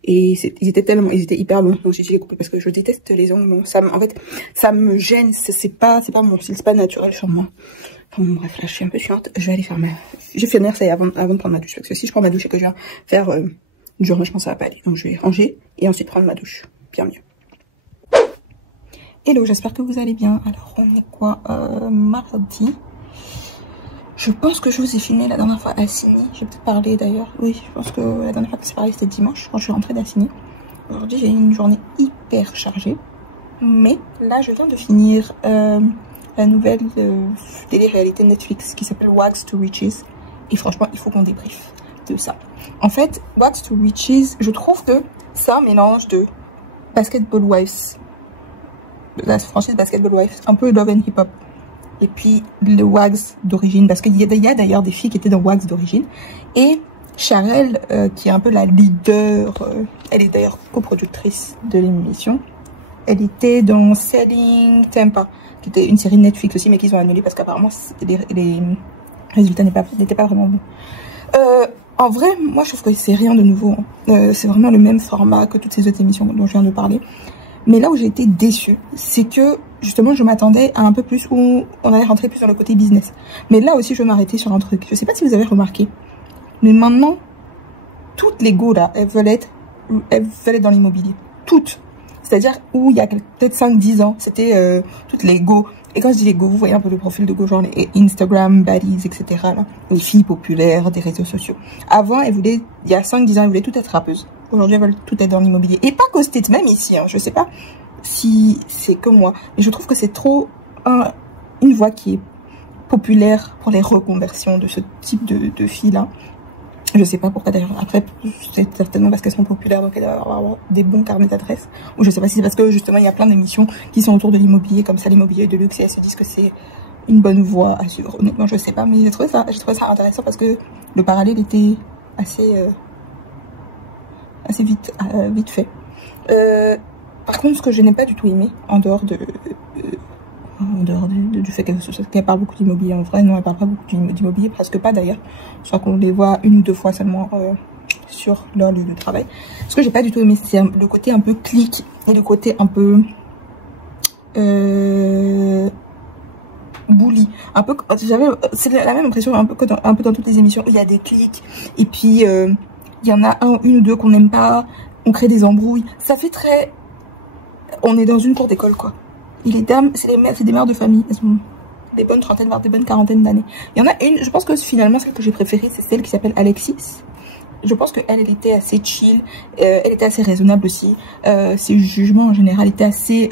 Et ils étaient hyper longs. Donc, j'ai dû les couper parce que je déteste les ongles longs. En fait, ça me gêne. C'est pas mon style, c'est pas naturel sur moi. Enfin, bon, bref, là, je suis un peu chiante. Je vais aller faire je vais finir ça avant de prendre ma douche. Parce que si je prends ma douche et que je viens faire du rangement, je pense que ça va pas aller. Donc, je vais ranger et ensuite prendre ma douche. Bien mieux. Hello, j'espère que vous allez bien. Alors, on est quoi? Mardi. Je pense que je vous ai filmé la dernière fois à Assini. J'ai peut-être parlé d'ailleurs. Oui, je pense que la dernière fois que c'est pareil, c'était dimanche, quand je suis rentrée d'Assini. Aujourd'hui, j'ai une journée hyper chargée. Mais là, je viens de finir la nouvelle télé-réalité Netflix qui s'appelle Wags to Riches. Et franchement, il faut qu'on débriefe de ça. En fait, Wags to Riches, je trouve que c'est un mélange de Basketball Wives, la franchise Basketball Wives, un peu Love and Hip Hop, et puis le Wags d'origine, parce qu'il y a d'ailleurs des filles qui étaient dans Wags d'origine, et Charelle, qui est un peu la leader, elle est d'ailleurs coproductrice de l'émission, elle était dans Selling Tampa, qui était une série Netflix aussi, mais qu'ils ont annulé parce qu'apparemment les résultats n'étaient pas vraiment bons. En vrai, moi je trouve que c'est rien de nouveau. Hein. C'est vraiment le même format que toutes ces autres émissions dont je viens de parler. Mais là où j'ai été déçue, c'est que justement je m'attendais à un peu plus où on allait rentrer plus dans le côté business. Mais là aussi je vais m'arrêter sur un truc. Je sais pas si vous avez remarqué, mais maintenant toutes les go là, elles veulent être dans l'immobilier. Toutes. C'est-à-dire où il y a peut-être 5-10 ans, c'était toutes les go. Et quand je dis les go, vous voyez un peu le profil de go, genre les Instagram, baddies, etc. Là. Les filles populaires des réseaux sociaux. Avant, elles voulaient, il y a 5-10 ans, elles voulaient toutes être rappeuses. Aujourd'hui, elles veulent toutes être dans l'immobilier. Et pas qu'au States, même ici. Hein. Je sais pas si c'est que moi. Mais je trouve que c'est trop une voie qui est populaire pour les reconversions de ce type de filles-là. Je sais pas pourquoi d'ailleurs. Après, c'est certainement parce qu'elles sont populaires, donc elles doivent avoir des bons carnets d'adresses. Ou je sais pas si c'est parce que justement il y a plein d'émissions qui sont autour de l'immobilier, comme ça l'immobilier de luxe, et elles se disent que c'est une bonne voie à suivre. Honnêtement, je sais pas, mais j'ai trouvé ça intéressant parce que le parallèle était assez vite fait. Par contre, ce que je n'ai pas du tout aimé, en dehors du fait qu'elle parle beaucoup d'immobilier en vrai, non, elle parle pas beaucoup d'immobilier, presque pas d'ailleurs. Je crois qu'on les voit 1 ou 2 fois seulement sur leur lieu de travail. Ce que j'ai pas du tout aimé, c'est le côté un peu clic et le côté un peu bully. Un peu, c'est la même impression un peu dans toutes les émissions où il y a des clics et puis il y en a une ou deux qu'on n'aime pas, on crée des embrouilles. Ça fait très, on est dans une cour d'école quoi. Et les dames, c'est des mères de famille. Elles ont des bonnes trentaines, voire des bonnes quarantaines d'années. Il y en a une, je pense que finalement, celle que j'ai préférée, c'est celle qui s'appelle Alexis. Je pense qu'elle était assez chill. Elle était assez raisonnable aussi. Ses jugements, en général, étaient assez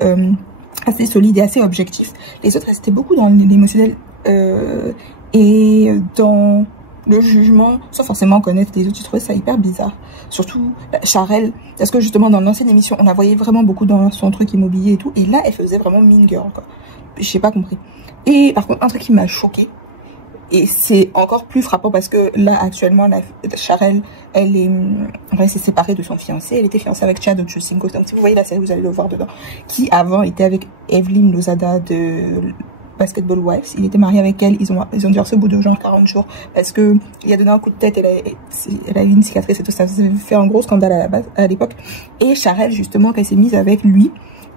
solides et assez objectifs. Les autres, elles étaient beaucoup dans l'émotionnel et dans le jugement, sans forcément connaître les autres. J'ai trouvé ça hyper bizarre. Surtout Charelle, parce que justement dans l'ancienne émission, on la voyait vraiment beaucoup dans son truc immobilier et tout. Et là, elle faisait vraiment mean girl, quoi. J'ai pas compris. Et par contre, un truc qui m'a choquée, et c'est encore plus frappant parce que là, actuellement, Charelle, elle s'est séparée de son fiancé. Elle était fiancée avec Chad Ochocinco. Donc si vous voyez la série, vous allez le voir dedans. Qui avant était avec Evelyn Lozada de Basketball Wives. Il était marié avec elle, ils ont divorcé au bout de genre 40 jours parce que il a donné un coup de tête, elle a eu une cicatrice et tout ça. Ça fait un gros scandale à l'époque. Et Charelle, justement, quand elle s'est mise avec lui,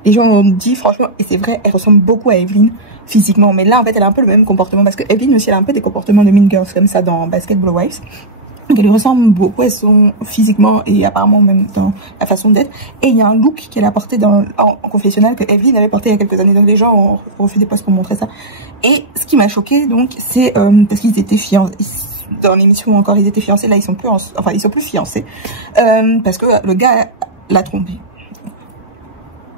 les gens ont dit franchement, et c'est vrai, elle ressemble beaucoup à Evelyn physiquement, mais là en fait elle a un peu le même comportement parce que Evelyn aussi elle a un peu des comportements de mean girls comme ça dans Basketball Wives. Donc elle lui ressemble beaucoup, elles sont physiquement et apparemment même dans la façon d'être. Et il y a un look qu'elle a porté en confessionnal que Evelyn avait porté il y a quelques années. Donc les gens ont refusé des posts pour montrer ça. Et ce qui m'a choqué donc, c'est parce qu'ils étaient fiancés. Dans l'émission encore, ils étaient fiancés. Là, ils sont plus fiancés parce que le gars l'a trompé.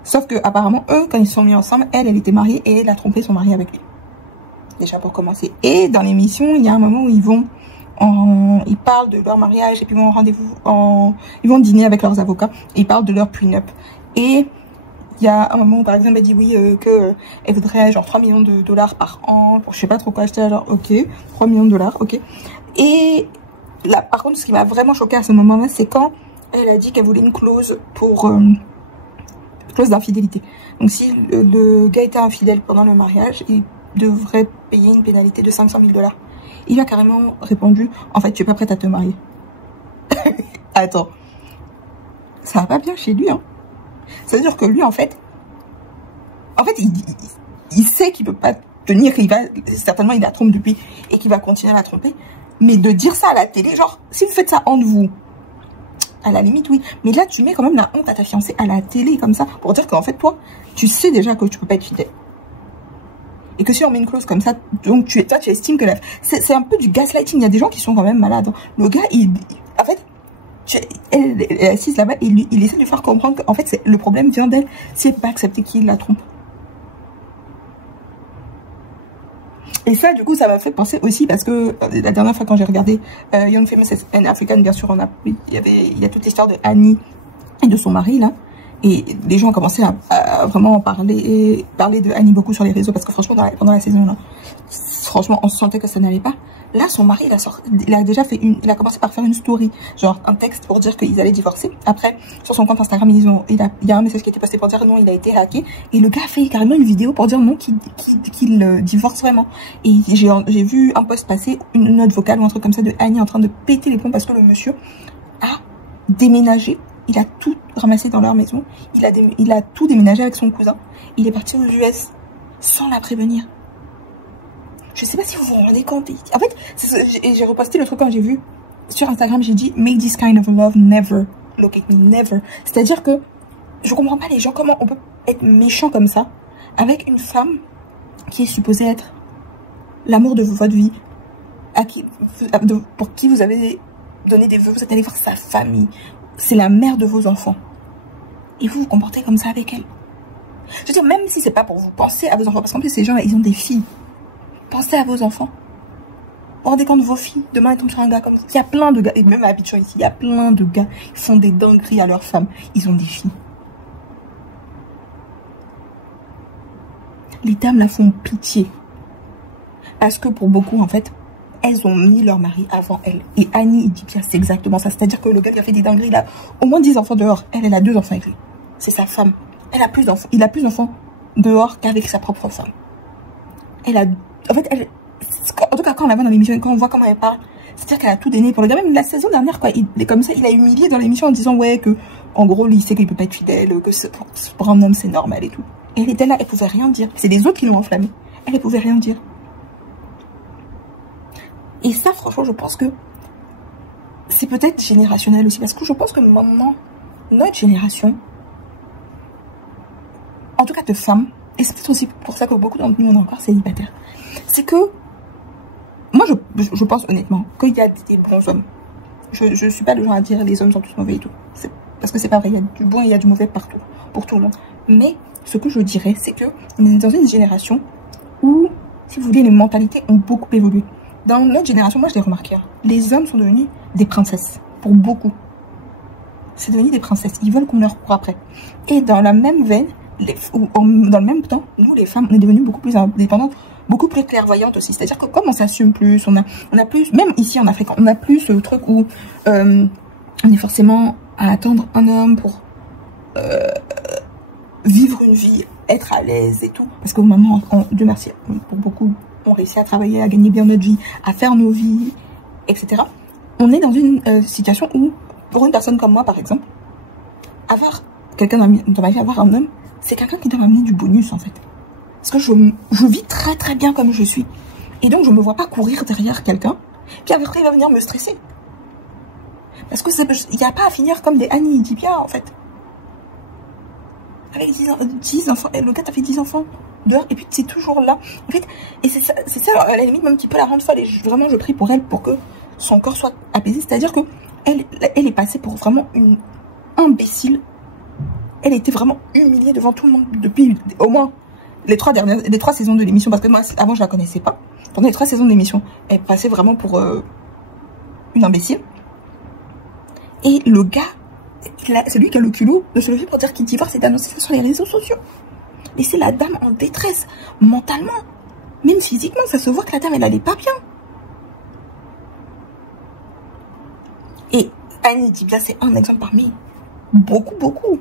Sauf que apparemment eux, quand ils se sont mis ensemble, elle était mariée et elle a trompé son mari avec lui. Déjà pour commencer. Et dans l'émission, il y a un moment où ils parlent de leur mariage et puis ils vont dîner avec leurs avocats et ils parlent de leur prenup. Et il y a un moment où par exemple elle dit oui elle voudrait genre 3 millions de dollars par an pour je sais pas trop quoi acheter, alors ok, 3 millions de dollars, ok. Et là par contre ce qui m'a vraiment choqué à ce moment là, c'est quand elle a dit qu'elle voulait une clause pour clause d'infidélité. Donc si le gars était infidèle pendant le mariage, il devrait payer une pénalité de 500 000 $. Il a carrément répondu, en fait, tu es pas prête à te marier. Attends. Ça va pas bien chez lui, hein. C'est-à-dire que lui, en fait, il sait qu'il peut pas tenir, certainement, il la trompe depuis et qu'il va continuer à la tromper. Mais de dire ça à la télé, genre, si vous faites ça entre vous, à la limite, oui. Mais là, tu mets quand même la honte à ta fiancée à la télé, comme ça, pour dire qu'en fait, toi, tu sais déjà que tu peux pas être fidèle. Et que si on met une clause comme ça, donc tu estimes que c'est un peu du gaslighting. Il y a des gens qui sont quand même malades. Le gars, en fait, elle est assise là-bas, il essaie de lui faire comprendre qu'en fait, le problème vient d'elle. Si elle peut pas accepter qu'il la trompe. Et ça, du coup, ça m'a fait penser aussi parce que la dernière fois quand j'ai regardé Young Famous and African, bien sûr, il y a toute l'histoire de Annie et de son mari là. Et les gens ont commencé à vraiment parler de Annie beaucoup sur les réseaux parce que franchement, pendant la saison là, franchement, on se sentait que ça n'allait pas. Là, son mari, il a déjà fait il a commencé par faire une story, genre un texte pour dire qu'ils allaient divorcer. Après, sur son compte Instagram, il y a un message qui a été posté pour dire non, il a été hacké. Et le gars a fait carrément une vidéo pour dire non, qu'il divorce vraiment. Et j'ai vu un post passer, une note vocale ou un truc comme ça de Annie en train de péter les plombs parce que le monsieur a déménagé. Il a tout ramassé dans leur maison. Il a tout déménagé avec son cousin. Il est parti aux US sans la prévenir. Je sais pas si vous vous rendez compte. En fait, j'ai reposté le truc quand j'ai vu sur Instagram. J'ai dit, make this kind of love never locate me, never. C'est-à-dire que je comprends pas les gens, comment on peut être méchant comme ça avec une femme qui est supposée être l'amour de votre vie, pour qui vous avez donné des vœux, vous êtes allé voir sa famille, c'est la mère de vos enfants. Et vous vous comportez comme ça avec elle. Je veux dire, même si c'est pas pour vous, pensez à vos enfants. Parce qu'en plus, ces gens-là, ils ont des filles. Pensez à vos enfants. Vous vous rendez compte, vos filles, demain, elles tombent sur un gars comme vous. Il y a plein de gars, et même à Abidjan ici, il y a plein de gars qui font des dingueries à leurs femmes. Ils ont des filles. Les dames la font pitié. Parce que pour beaucoup, en fait, elles ont mis leur mari avant elles. Et Annie, il dit bien, c'est exactement ça. C'est-à-dire que le gars qui a fait des dingueries, il a au moins 10 enfants dehors. Elle a 2 enfants avec lui. C'est sa femme. Elle a plus d'enfants. Il a plus d'enfants dehors qu'avec sa propre femme. En fait, en tout cas, quand on la voit dans l'émission, quand on voit comment elle parle, c'est-à-dire qu'elle a tout donné pour le gars. Même la saison dernière, quoi, il est comme ça, il a humilié dans l'émission en disant, ouais, que, en gros, il sait qu'il peut pas être fidèle, que pour un homme, c'est normal et tout. Et elle était là, elle pouvait rien dire. C'est les autres qui l'ont enflammée. Elle pouvait rien dire. Et ça, franchement, je pense que c'est peut-être générationnel aussi. Parce que je pense que maintenant, notre génération, en tout cas de femmes, et c'est peut-être aussi pour ça que beaucoup d'entre nous, on est encore célibataires, c'est que, moi, je pense honnêtement qu'il y a des bons hommes. Je suis pas le genre à dire les hommes sont tous mauvais et tout. Parce que c'est pas vrai, il y a du bon et il y a du mauvais partout, pour tout le monde. Mais ce que je dirais, c'est que on est dans une génération où, si vous voulez, les mentalités ont beaucoup évolué. Dans notre génération, moi je l'ai remarqué, hein, les hommes sont devenus des princesses, pour beaucoup. C'est devenu des princesses, ils veulent qu'on leur court après. Et dans la même veine, dans le même temps, nous les femmes, on est devenues beaucoup plus indépendantes, beaucoup plus clairvoyantes aussi. C'est-à-dire que comme on s'assume plus, on a plus, même ici en Afrique, on a plus le truc où on est forcément à attendre un homme pour vivre une vie, être à l'aise et tout. Parce que maintenant, Dieu merci, pour beaucoup, on réussit à travailler, à gagner bien notre vie, à faire nos vies, etc. On est dans une situation où, pour une personne comme moi, par exemple, avoir quelqu'un dans ma vie, avoir un homme, c'est quelqu'un qui doit m'amener du bonus, en fait. Parce que je vis très très bien comme je suis. Et donc, je me vois pas courir derrière quelqu'un, puis après, il va venir me stresser. Parce que il n'y a pas à finir comme des Annie Dibia, en fait. Avec 10 enfants, le gars, t'as fait 10 enfants dehors, et puis c'est toujours là. En fait, et c'est ça, à la limite, même qui peut la rendre folle. Et vraiment, je prie pour elle, pour que son corps soit apaisé. C'est-à-dire que elle est passée pour vraiment une imbécile. Elle était vraiment humiliée devant tout le monde depuis au moins les 3 saisons de l'émission. Parce que moi, avant, je la connaissais pas. Pendant les 3 saisons de l'émission, elle passait vraiment pour une imbécile. Et le gars, c'est lui qui a le culot de se lever pour dire qu'il divorce et d'annoncer ça sur les réseaux sociaux. Et c'est la dame en détresse, mentalement. Même physiquement, ça se voit que la dame, elle allait pas bien. Et Annie Dibia, c'est un exemple parmi beaucoup.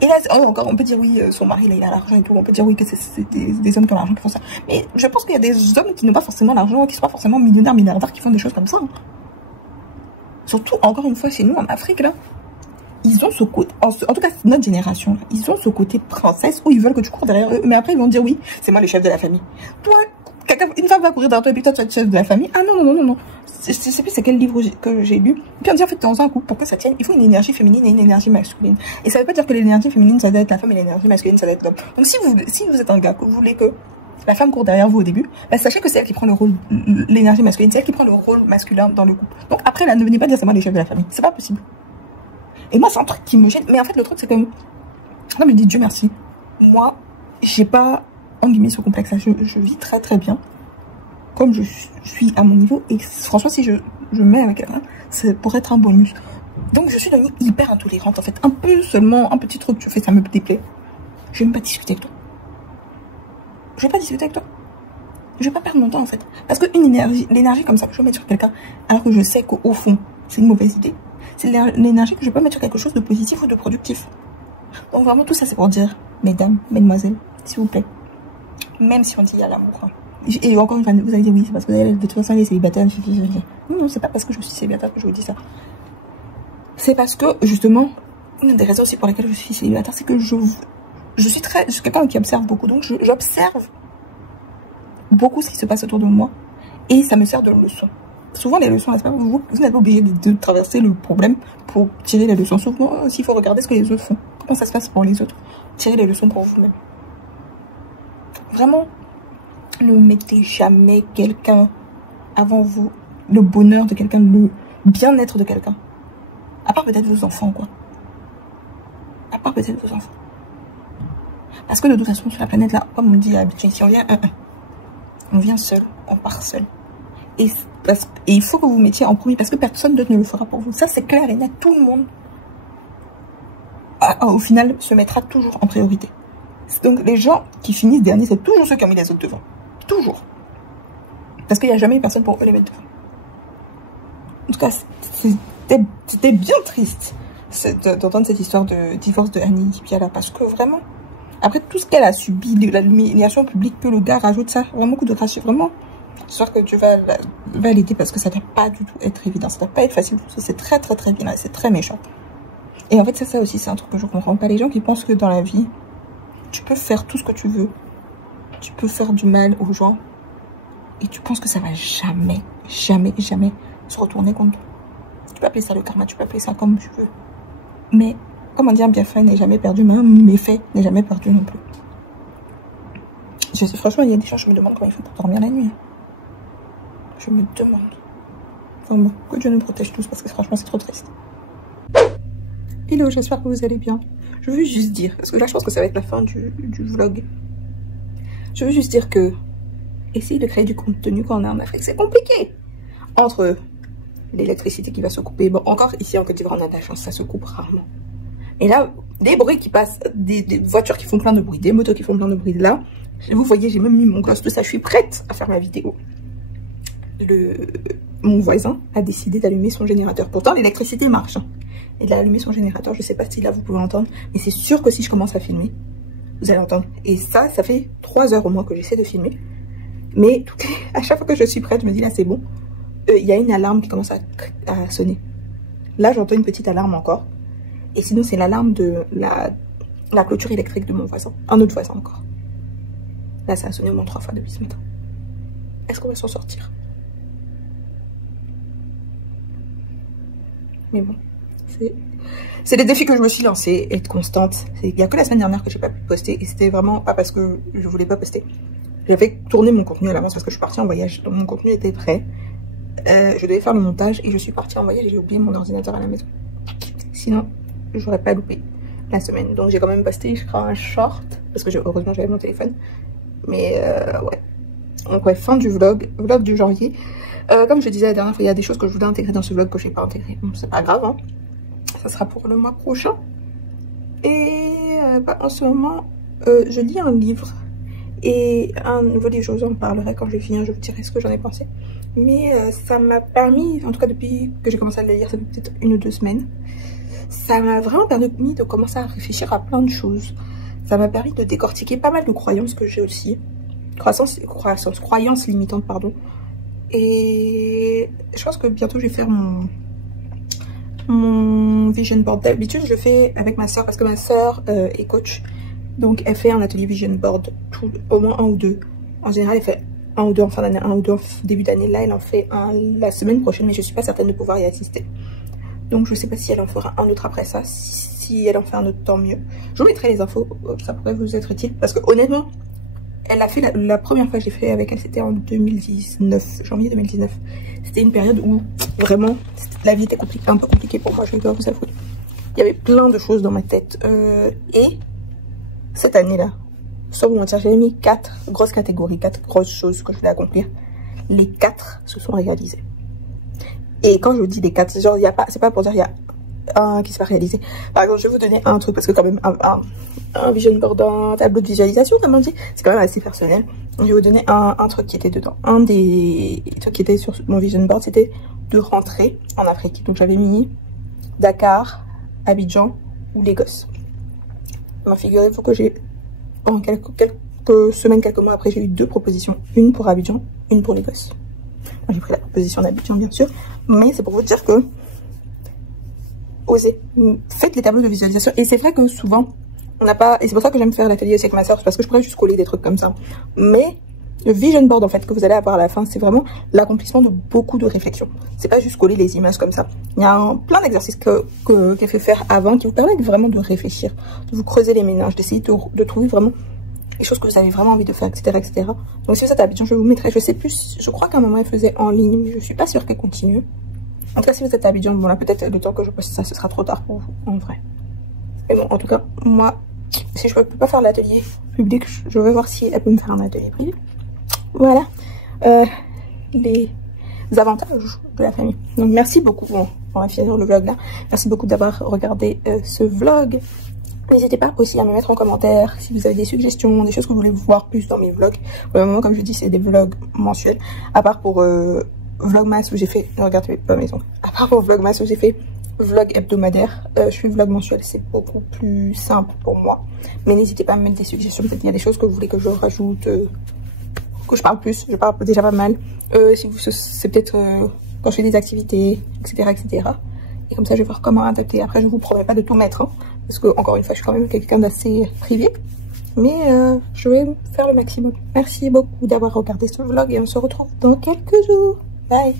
Et là, encore, on peut dire oui, son mari, là, il a l'argent et tout. On peut dire oui, que c'est des hommes qui ont l'argent qui font ça. Mais je pense qu'il y a des hommes qui n'ont pas forcément l'argent, qui ne sont pas forcément millionnaires, milliardaires, qui font des choses comme ça. Surtout, encore une fois, chez nous, en Afrique, là, ils ont ce côté, en tout cas, notre génération, là, ils ont ce côté princesse où ils veulent que tu cours derrière eux. Mais après, ils vont dire oui, c'est moi le chef de la famille. Toi, une femme va courir derrière toi et puis toi, tu es le chef de la famille. Ah non. Je sais plus c'est quel livre que j'ai lu. Puis on dit en fait, dans un couple, pour que ça tienne, il faut une énergie féminine et une énergie masculine. Et ça veut pas dire que l'énergie féminine, ça doit être la femme et l'énergie masculine, ça doit être l'homme. Donc si vous êtes un gars, que vous voulez que la femme court derrière vous au début, bah, sachez que c'est elle qui prend le rôle, l'énergie masculine, c'est elle qui prend le rôle masculin dans le couple. Donc après, là, ne venez pas dire c'est moi le chef de la famille. C'est pas possible. Et moi, c'est un truc qui me gêne. Mais en fait, le truc, c'est comme... Non, mais dis Dieu merci. Moi, j'ai pas, en guillemets, ce complexe-là. Je vis très, très bien. Comme je suis à mon niveau. Et franchement, si je mets avec quelqu'un, c'est pour être un bonus. Donc, je suis devenue hyper intolérante, en fait. Un peu seulement, un petit truc, tu fais, ça me déplaît. Je vais même pas discuter avec toi. Je vais pas discuter avec toi. Je vais pas perdre mon temps en fait. Parce que l'énergie comme ça que je vais mettre sur quelqu'un, alors que je sais qu'au fond, c'est une mauvaise idée. C'est l'énergie que je vais pas mettre sur quelque chose de positif ou de productif. Donc vraiment tout ça c'est pour dire, mesdames, mesdemoiselles, s'il vous plaît. Même si on dit il y a l'amour. Hein. Et encore une fois, vous allez dire oui, c'est parce que de toute façon elle est célibataire. Non, c'est pas parce que je suis célibataire que je vous dis ça. C'est parce que justement, une des raisons aussi pour lesquelles je suis célibataire, c'est que je suis quelqu'un qui observe beaucoup. Donc j'observe beaucoup ce qui se passe autour de moi et ça me sert de leçon. Souvent les leçons, vous n'êtes pas obligé de traverser le problème pour tirer les leçons. Souvent aussi il faut regarder ce que les autres font, comment ça se passe pour les autres, tirer les leçons pour vous-même. Vraiment, ne mettez jamais quelqu'un avant vous, le bonheur de quelqu'un, le bien-être de quelqu'un, à part peut-être vos enfants quoi, à part peut-être vos enfants, parce que de toute façon sur la planète là, comme on dit à habitude, si on vient on vient seul, on part seul. Et il faut que vous mettiez en premier parce que personne d'autre ne le fera pour vous. Ça, c'est clair et net. Tout le monde, au final, se mettra toujours en priorité. Donc, les gens qui finissent dernier, c'est toujours ceux qui ont mis les autres devant. Toujours. Parce qu'il n'y a jamais eu personne pour eux les mettre devant. En tout cas, c'était bien triste d'entendre cette histoire de divorce de Annie Piala. Parce que vraiment, après tout ce qu'elle a subi, l'humiliation publique, que le gars rajoute ça, vraiment coup de grâce, vraiment. J'espère que tu vas l'aider parce que ça ne va pas du tout être évident, ça ne va pas être facile, c'est très bien, c'est très méchant. Et en fait ça aussi c'est un truc que je comprends pas, les gens qui pensent que dans la vie, tu peux faire tout ce que tu veux, tu peux faire du mal aux gens et tu penses que ça va jamais se retourner contre toi. Tu peux appeler ça le karma, tu peux appeler ça comme tu veux, mais comment dire, bien fait n'est jamais perdu, même méfait n'est jamais perdu non plus. Franchement il y a des gens, je me demande comment ils font pour dormir la nuit. Je me demande. Vraiment, que Dieu nous protège tous parce que franchement c'est trop triste. Hello, j'espère que vous allez bien. Je veux juste dire, parce que là je pense que ça va être la fin du vlog. Je veux juste dire que essayer de créer du contenu quand on est en Afrique, c'est compliqué. Entre l'électricité qui va se couper, bon encore ici en Côte d'Ivoire on a de la chance, ça se coupe rarement. Et là, des bruits qui passent, des voitures qui font plein de bruit, des motos qui font plein de bruit. Là, vous voyez, j'ai même mis mon gosse, tout ça, je suis prête à faire ma vidéo. Mon voisin a décidé d'allumer son générateur. Pourtant, l'électricité marche. Hein. Il a allumé son générateur. Je ne sais pas si là, vous pouvez entendre. Mais c'est sûr que si je commence à filmer, vous allez entendre. Et ça fait 3 heures au moins que j'essaie de filmer. Mais à chaque fois que je suis prête, je me dis là, c'est bon. Il y a une alarme qui commence à sonner. Là, j'entends une petite alarme encore. Et sinon, c'est l'alarme de la clôture électrique de mon voisin. Un autre voisin encore. Là, ça a sonné au moins 3 fois depuis ce matin. Est-ce qu'on va s'en sortir? Mais bon, c'est des défis que je me suis lancée, être constante. Il n'y a que la semaine dernière que j'ai pas pu poster et c'était vraiment pas parce que je voulais pas poster. J'avais tourné mon contenu à l'avance parce que je suis partie en voyage, donc mon contenu était prêt. Je devais faire le montage et je suis partie en voyage et j'ai oublié mon ordinateur à la maison. Sinon, j'aurais pas loupé la semaine. Donc j'ai quand même posté, je crois, un short parce que heureusement j'avais mon téléphone. Mais ouais. Donc ouais, fin du vlog du janvier. Comme je disais la dernière fois, il y a des choses que je voulais intégrer dans ce vlog que je n'ai pas intégré. Bon, c'est pas grave, hein. Ça sera pour le mois prochain. Et en ce moment, je lis un livre. Et un nouveau livre, je vous en parlerai quand je vais finir, je vous dirai ce que j'en ai pensé. Mais ça m'a permis, en tout cas depuis que j'ai commencé à le lire, ça fait peut-être 1 ou 2 semaines. Ça m'a vraiment permis de commencer à réfléchir à plein de choses. Ça m'a permis de décortiquer pas mal de croyances que j'ai aussi. Croyances limitantes, pardon. Et je pense que bientôt je vais faire mon vision board. D'habitude je le fais avec ma soeur parce que ma soeur est coach. Donc elle fait un atelier vision board au moins 1 ou 2. En général elle fait 1 ou 2 en fin d'année, 1 ou 2 en début d'année. Là elle en fait un la semaine prochaine mais je suis pas certaine de pouvoir y assister. Donc je sais pas si elle en fera un autre après ça. Si elle en fait un autre, tant mieux. Je vous mettrai les infos, ça pourrait vous être utile. Parce que honnêtement, elle a fait la première fois que j'ai fait avec elle, c'était en 2019, janvier 2019. C'était une période où vraiment la vie était un peu compliquée pour moi, je dois vous avouer. Il y avait plein de choses dans ma tête. Et cette année-là, sans vous mentir, j'avais mis 4 grosses catégories, 4 grosses choses que je voulais accomplir. Les 4 se sont réalisées. Et quand je vous dis les 4, genre, c'est pas pour dire il y a qui s'est pas réalisé. Par exemple, je vais vous donner un truc, parce que quand même, un vision board, un tableau de visualisation, comme on dit, c'est quand même assez personnel. Je vais vous donner un truc qui était dedans. Un des trucs qui était sur mon vision board, c'était de rentrer en Afrique. Donc j'avais mis Dakar, Abidjan ou Lagos. Figurez-vous que j'ai, en quelques semaines, quelques mois après, j'ai eu 2 propositions. Une pour Abidjan, une pour Lagos. J'ai pris la proposition d'Abidjan, bien sûr. Mais c'est pour vous dire que osez, faites les tableaux de visualisation. Et c'est vrai que souvent, on n'a pas... Et c'est pour ça que j'aime faire l'atelier aussi avec ma soeur, parce que je pourrais juste coller des trucs comme ça. Mais le vision board, en fait, que vous allez avoir à la fin, c'est vraiment l'accomplissement de beaucoup de réflexions. C'est pas juste coller les images comme ça. Il y a plein d'exercices qu'elle fait faire avant qui vous permettent vraiment de réfléchir, de vous creuser les méninges, d'essayer de trouver vraiment les choses que vous avez vraiment envie de faire, etc., etc. Donc si vous êtes à Abidjan, je vous mettrai, je sais plus, je crois qu'à un moment elle faisait en ligne, mais je suis pas sûre qu'elle continue. En tout cas, si vous êtes à Abidjan, bon là peut-être le temps que je poste ça, ce sera trop tard pour vous, en vrai. Mais bon, en tout cas, moi, si je peux pas faire l'atelier public, je vais voir si elle peut me faire un atelier privé. Voilà, les avantages de la famille. Donc merci beaucoup, bon, on va finir le vlog là. Merci beaucoup d'avoir regardé ce vlog. N'hésitez pas aussi à me mettre en commentaire si vous avez des suggestions, des choses que vous voulez voir plus dans mes vlogs. Pour le moment, comme je dis, c'est des vlogs mensuels. À part pour Vlogmas où j'ai fait... Regardez pas mes ongles. À part pour Vlogmas où j'ai fait vlog hebdomadaire, je fais vlog mensuel. C'est beaucoup plus simple pour moi. Mais n'hésitez pas à me mettre des suggestions. Peut-être qu'il y a des choses que vous voulez que je rajoute, que je parle plus. Je parle déjà pas mal. Si vous, c'est peut-être quand je fais des activités, etc., etc. Et comme ça, je vais voir comment adapter. Après, je vous promets pas de tout mettre. Hein, parce que, encore une fois, je suis quand même quelqu'un d'assez privé. Mais je vais faire le maximum. Merci beaucoup d'avoir regardé ce vlog. Et on se retrouve dans quelques jours. Bye!